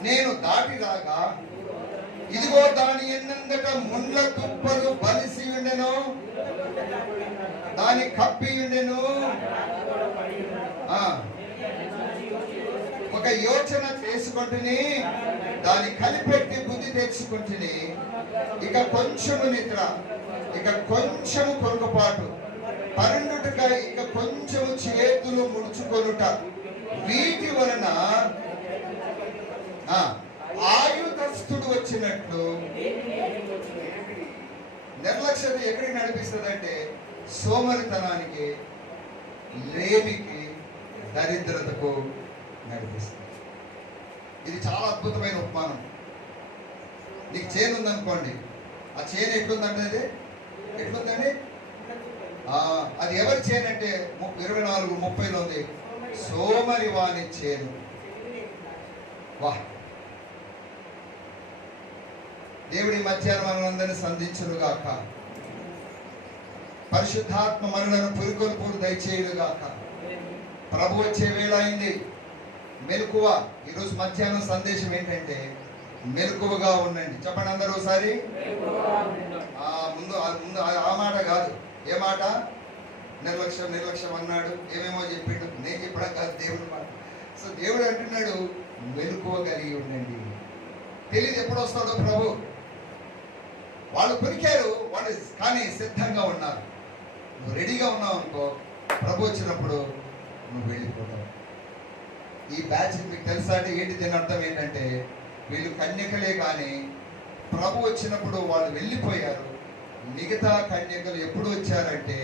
నేను దాటి రాగా ఇదిగో దాని ఎన్నందట ముండ్ల తుప్పలు బలిసి ఉండెను, దాని కప్పి ఉండెను. ఒక యోచన చేసుకుంటుని, దాన్ని కనిపెట్టి బుద్ధి తెచ్చుకుంటుని, ఇక కొంచెము నిద్ర, ఇక కొంచెము కొనుకపాటు, 12 ఇక కొంచెము చేతులు ముడుచుకొనుట వీటి వలన ఆయుధస్తుడు వచ్చినట్లు. నిర్లక్ష్యత ఎక్కడికి నడిపిస్తుంది అంటే సోమరితనానికి, లేమికి, దరిద్రతకు నడిపిస్తుంది. ఇది చాలా అద్భుతమైన ఉపమానం. నీకు చేను ఉందనుకోండి, ఆ చేను ఎట్లుందంటే అది ఎట్లుందండి, అది ఎవరి చేను అంటే 24:30 ఉంది, సోమరి వాని చేను. వాహ్! దేవుడి మధ్యాహ్నం మనందరినీ సంధించునుగాక. పరిశుద్ధాత్మ మనలను పురికొల్పులు దయచేయునుగాక. ప్రభు వచ్చే వేళ అయింది. మెలకువ. ఈరోజు మధ్యాహ్నం సందేశం ఏంటంటే మెలకువగా ఉండండి. చెప్పండి అందరూ ఒకసారి. ముందు ఆ మాట కాదు. ఏ మాట? నిర్లక్ష్యం అన్నాడు, ఏమేమో చెప్పిండు. నేను చెప్పడం కాదు, దేవుడు మాట. సో దేవుడు అంటున్నాడు మెలకువ కలిగి ఉండండి. తెలియదు ఎప్పుడు వస్తాడో ప్రభు. వాళ్ళు కొనికారు, వాళ్ళు కానీ సిద్ధంగా ఉన్నారు. నువ్వు రెడీగా ఉన్నావు అనుకో, ప్రభు వచ్చినప్పుడు నువ్వు వెళ్ళిపోతావు. ఈ బ్యాచ్ మీకు తెలుసా అంటే ఏంటి? దీని అర్థం ఏంటంటే వీళ్ళు కన్యకలే, కానీ ప్రభు వచ్చినప్పుడు వాళ్ళు వెళ్ళిపోయారు. మిగతా కన్యకలు ఎప్పుడు వచ్చారంటే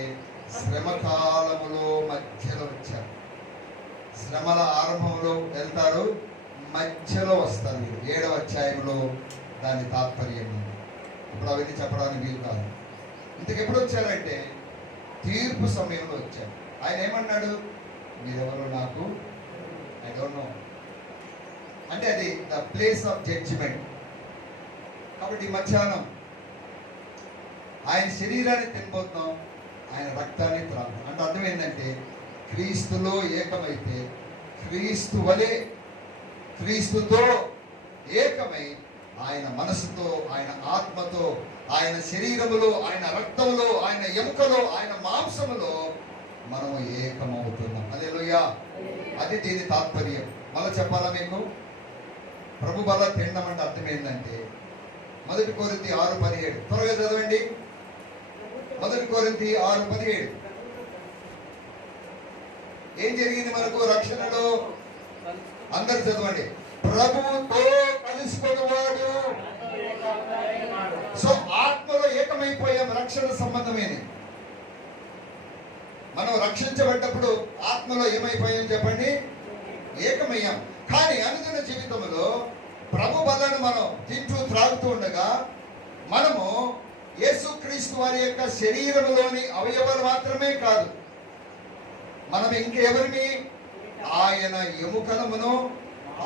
శ్రమకాలములో మధ్యలో వచ్చారు. శ్రమల ఆరంభంలో వెళ్తారు, మధ్యలో వస్తారు. వీళ్ళు 7వ అధ్యాయంలో దాని తాత్పర్యం ఉంది. ఇప్పుడు అవన్నీ చెప్పడానికి వీలు కాదు. ఇంతకెప్పుడు వచ్చారంటే తీర్పు సమయంలో వచ్చారు. ఆయన ఏమన్నాడు? మీరెవరో నాకు ఐ డోంట్ నో అంటే అది ద ప్లేస్ ఆఫ్ జడ్జిమెంట్. కాబట్టి మధ్యాహ్నం ఆయన శరీరాన్ని తినబోతున్నాం, ఆయన రక్తాన్ని త్రాగుతాం. అంటే అర్థం ఏంటంటే క్రీస్తులో ఏకమైతే క్రీస్తు వలె, క్రీస్తుతో ఏకమై ఆయన మనసుతో, ఆయన ఆత్మతో, ఆయన శరీరములో, ఆయన రక్తంలో, ఆయన ఎముకలో, ఆయన మాంసములో మనము ఏకమవుతున్నాం. హల్లెలూయా. అది దీని తాత్పర్యం. మళ్ళీ చెప్పాలా మీకు? ప్రభు బల తినడం అంటే అర్థం ఏంటంటే 1 కొరింథీ 6:17 త్వరగా చదవండి. 1 కొరింథీ 6:17. ఏం జరిగింది మనకు రక్షణలో? అందరు చదవండి. ప్రభువుతో కలిసిపోయేవాడు. సో ఆత్మలో ఏకమైపోయాం. రక్షణ సంబంధమైనది. మనం రక్షించబడ్డప్పుడు ఆత్మలో ఏమైపోయాం చెప్పండి? ఏకమయ్యాం. కానీ అనుదిన జీవితంలో ప్రభు బలను మనం తింటూ త్రాగుతూ ఉండగా మనము యేసుక్రీస్తు వారి యొక్క శరీరంలోని అవయవాలు మాత్రమే కాదు, మనం ఇంకెవరిని? ఆయన ఎముకలమును,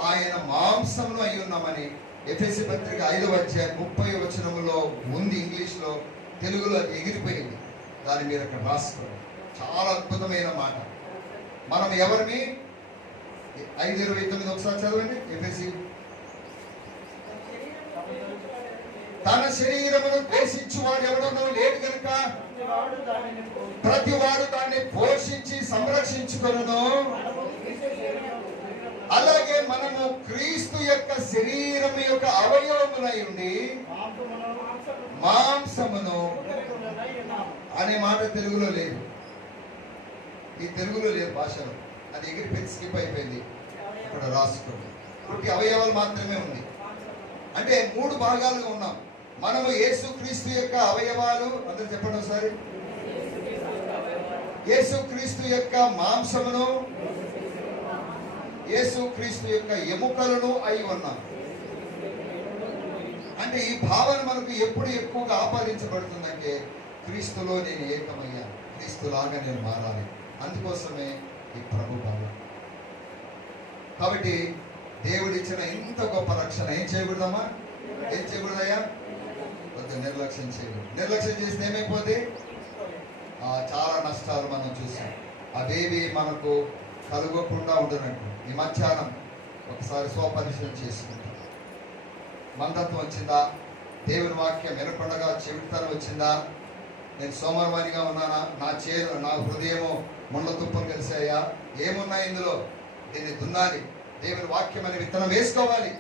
ఆయన మాంసమును అయి ఉన్నామని ఎఫెసీ పత్రిక 5వ అధ్యాయం 30వ వచనములో ఉంది. ఇంగ్లీష్లో, తెలుగులో అది ఎగిరిపోయింది. దాని మీద అక్కడ రాసుకోండి. చాలా అద్భుతమైన మాట. మనం ఎవరిని? 5:29 ఒకసారి చదవండి. ఎఫెసీ. తన శరీరమును ద్వేషించు వాడు ఎవడనో లేడు కనుక ప్రతివాడు దాన్ని పోషించి సంరక్షించుకొనును. అలాగే మనము క్రీస్తు యొక్క శరీరం యొక్క అవయవమునై ఉండి మాంసమును అనే మాట తెలుగులో లేదు. ఈ తెలుగులో లేదు భాషలో. అది ఎగిరిపోయి స్కిప్ అయిపోయింది. ఇక్కడ రాసుకోండి. పుట్టి అవయవాలు మాత్రమే ఉంది. అంటే 3 భాగాలుగా ఉన్నాం. మనము యేసుక్రీస్తు యొక్క అవయవాలు. అందరూ చెప్పండి ఒకసారి. యేసుక్రీస్తు యొక్క మాంసమును, యేసుక్రీస్తు యొక్క ఎముకలను అయి ఉన్నాం. అంటే ఈ భావన మనకు ఎప్పుడు ఎక్కువగా ఆపాదించబడుతుందంటే క్రీస్తులో నేను ఏకమయ్యాను, క్రీస్తులాగా నేను మారాలి. అందుకోసమే ఈ ప్రభు భావం. కాబట్టి దేవుడిచ్చిన ఇంత గొప్ప రక్షణ ఏం చేయకూడదమ్మా? ఏం చేయకూడదయ్యా? వద్దు, నిర్లక్ష్యం చేయకూడదు. నిర్లక్ష్యం చేస్తే ఏమైపోతే చాలా నష్టాలు మనం చూసాం. అవేవి మనకు కలుగకుండా ఉండనట్టు ఈ మధ్యాహ్నం ఒకసారి స్వపరిశీలన చేసుకుంటాం. మందత్వం వచ్చిందా? దేవుని వాక్యం వినపడగా చెవిటితనం వచ్చిందా? నేను సోమరవాణిగా ఉన్నానా? నా హృదయము ముళ్ళ తుప్పలు కలిసాయా? ఏమున్నాయి ఇందులో? దీన్ని దున్నాలి. దేవుని వాక్యం అనే విత్తనం వేసుకోవాలి.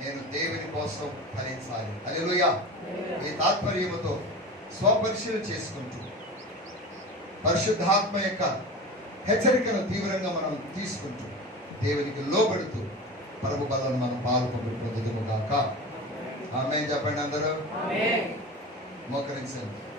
నేను దేవుని కోసం ఫలించాలి. హల్లెలూయా. ఈ తాత్పర్యముతో స్వపరిశీలన చేసుకుంటూ పరిశుద్ధాత్మ యొక్క హెచ్చరికను తీవ్రంగా మనం తీసుకుంటూ దేవునికి లోబడుతూ ప్రభు బలం మనం పాల్పొందుదుము గాక. ఆమేన్ చెప్పండి అందరూ. మోకరించండి.